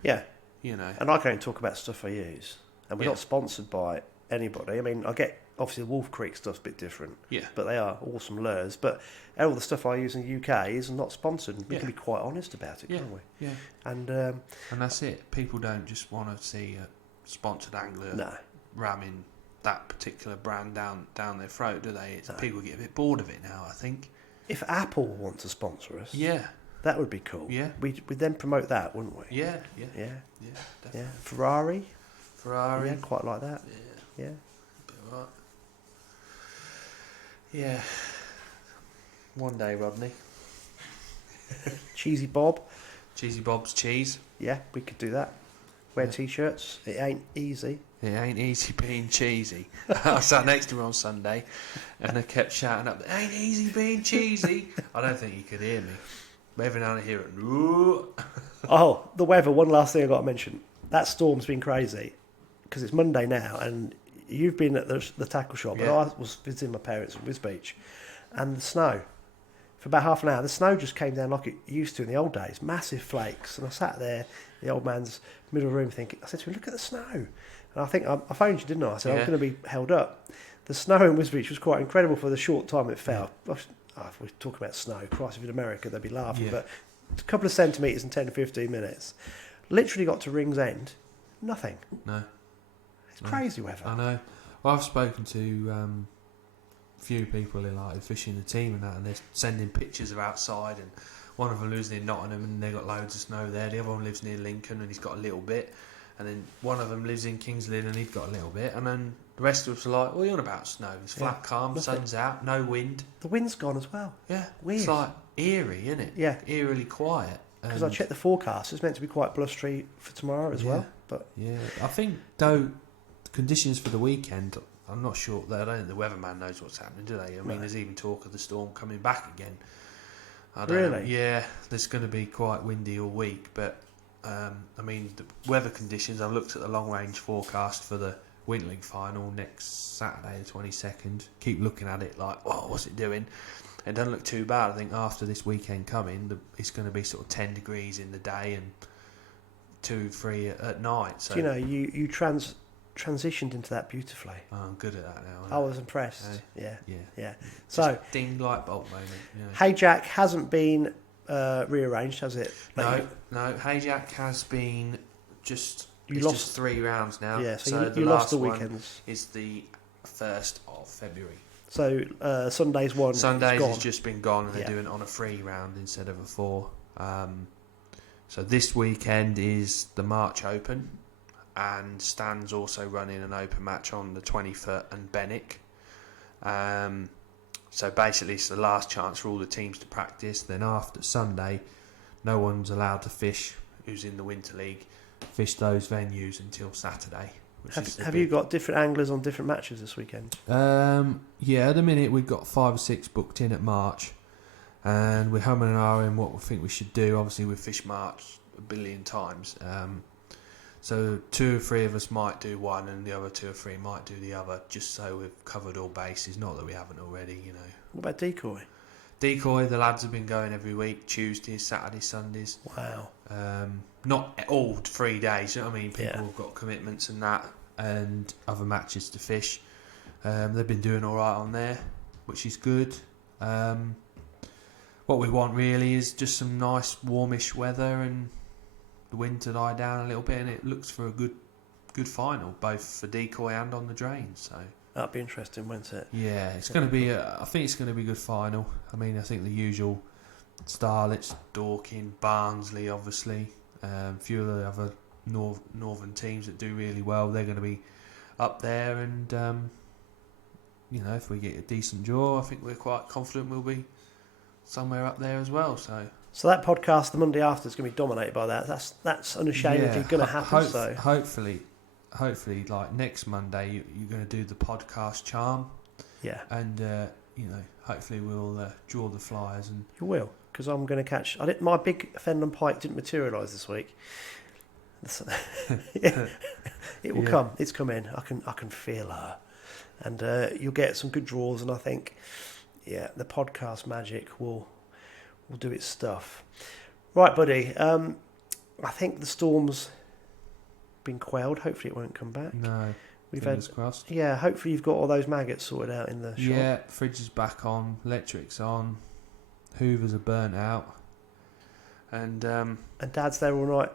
Yeah. You know. And I can only talk about stuff I use. And we're not sponsored by anybody. I mean, I get, obviously, the Wolf Creek stuff's a bit different. Yeah. But they are awesome lures. But all the stuff I use in the UK is not sponsored. We can be quite honest about it, can't we? Yeah. And that's it. People don't just want to see a sponsored angler ramming that particular brand down their throat, do they? People get a bit bored of it now, I think. If Apple want to sponsor us, that would be cool. Yeah. We'd then promote that, wouldn't we? Yeah. Definitely. Yeah. Ferrari. Yeah, quite like that. Yeah. Bit of that. Yeah. One day, Rodney. Cheesy Bob. Cheesy Bob's cheese. Yeah, we could do that. Wear T-shirts. It ain't easy. It ain't easy being cheesy. I sat next to him on Sunday and I kept shouting up, it ain't easy being cheesy. I don't think he could hear me. But every now and then I hear it. Ooh. Oh, the weather. One last thing I got to mention. That storm's been crazy because it's Monday now and you've been at the tackle shop and I was visiting my parents in Wiz Beach and the snow. For about half an hour, the snow just came down like it used to in the old days. Massive flakes. And I sat there, the old man's middle room thinking, I said to him, look at the snow. And I think I phoned you, didn't I? I said, I'm going to be held up. The snow in Wiz Beach was quite incredible for the short time it fell. If we talk about snow, Christ, if in America, they'd be laughing. But a couple of centimetres in 10 to 15 minutes. Literally got to Ring's End. Nothing. No. It's crazy weather. I know. Well, I've spoken to a few people in like fishing the team and that, and they're sending pictures of outside, and one of them lives near Nottingham and they got loads of snow there. The other one lives near Lincoln and he's got a little bit. And then one of them lives in Kings Lynn and he's got a little bit. And then the rest of us are like, what are you on about snow? It's flat, calm, nothing. Sun's out, no wind. The wind's gone as well. Yeah. Weird. It's like eerie, isn't it? Yeah. Eerily quiet. Because I checked the forecast. It's meant to be quite blustery for tomorrow as well. But I think, though, the conditions for the weekend, I'm not sure. I don't think the weatherman knows what's happening, do they? I mean, there's even talk of the storm coming back again. I don't know. Yeah, there's going to be quite windy all week, but I mean, the weather conditions, I've looked at the long-range forecast for the Winter League final next Saturday, the 22nd. Keep looking at it like, oh, what's it doing? It doesn't look too bad. I think after this weekend coming, it's going to be sort of 10 degrees in the day and 2, 3 at night. So you know, you transitioned into that beautifully. Oh, I'm good at that now. I was impressed. Yeah. Yeah. So, ding light bulb moment. You know. Hey Jack hasn't been rearranged, has it? No. Hey Jack has been just. You it's lost just 3 rounds now. Yeah, so the you lost last the one weekends. is the 1st of February. So Sunday's one. Sundays gone. has just been gone, and they're doing it on a 3 round instead of a 4. So this weekend is the March Open, and Stan's also running an open match on the 20th and Benwick. So basically, it's the last chance for all the teams to practice. Then after Sunday, no one's allowed to fish who's in the Winter League. Fish those venues until Saturday. Have you got different anglers on different matches this weekend? Yeah, at the minute we've got 5 or 6 booked in at March, and we're humming and ahhing what we think we should do. Obviously, we've fished March a billion times, so 2 or 3 of us might do one, and the other 2 or 3 might do the other, just so we've covered all bases. Not that we haven't already, you know. What about decoy? Decoy, the lads have been going every week, Tuesdays, Saturdays, Sundays. Wow. Not all 3 days, you know what I mean? People have got commitments and that, and other matches to fish. They've been doing alright on there, which is good. What we want really is just some nice warmish weather and the wind to die down a little bit, and it looks for a good final, both for decoy and on the drain. So that'd be interesting, won't it? yeah, it's going to be. I think it's going to be a good final. I mean, I think the usual starlets, Dorking, Barnsley, obviously. A few of the other northern teams that do really well, they're going to be up there, and you know, if we get a decent draw, I think we're quite confident we'll be somewhere up there as well. So that podcast, the Monday after, is going to be dominated by that. That's unashamedly going to happen. So hopefully, like next Monday, you're going to do the podcast charm. Yeah, and you know, hopefully we'll draw the flyers. And you will, because I'm going to catch. My big Fenland Pike didn't materialise this week. It will come. It's coming. I can feel her, and you'll get some good draws. And I think, the podcast magic will do its stuff. Right, buddy. I think the storm's been quelled. Hopefully, it won't come back. No, we've fingers crossed. Yeah, hopefully you've got all those maggots sorted out in the shop. Yeah, fridge is back on, electric's on, hoovers are burnt out, and Dad's there all night.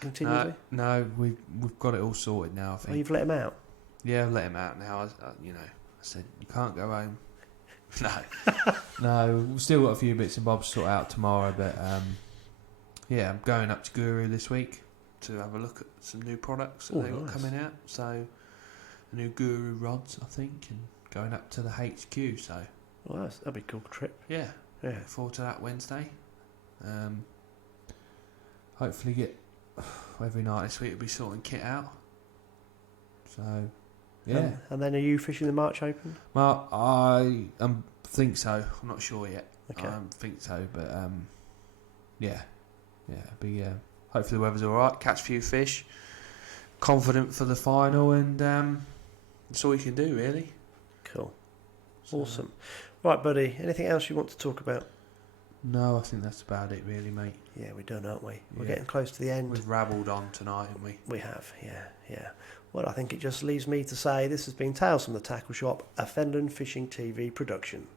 Continually? No, we've got it all sorted now. I think. Oh, you've let him out? Yeah, I've let him out now. I said you can't go home. No, we've still got a few bits and bobs to sort out tomorrow, but I'm going up to Guru this week to have a look at some new products that they've got coming out. So, the new Guru rods, I think, and going up to the HQ. So, well, that'd be a cool trip. Yeah. Look forward to that Wednesday. Hopefully get every night this week we'll be sorting kit out. So, yeah. And then are you fishing the March Open? Well, I think so. I'm not sure yet. Okay. I think so, but it'll be hopefully the weather's all right. Catch a few fish. Confident for the final, and that's all you can do, really. Cool. Awesome. Right, buddy. Anything else you want to talk about? No, I think that's about it, really, mate. Yeah, we're done, aren't we? We're getting close to the end. We've rabbled on tonight, haven't we? We have, yeah. Well, I think it just leaves me to say this has been Tales from the Tackle Shop, a Fenland Fishing TV production.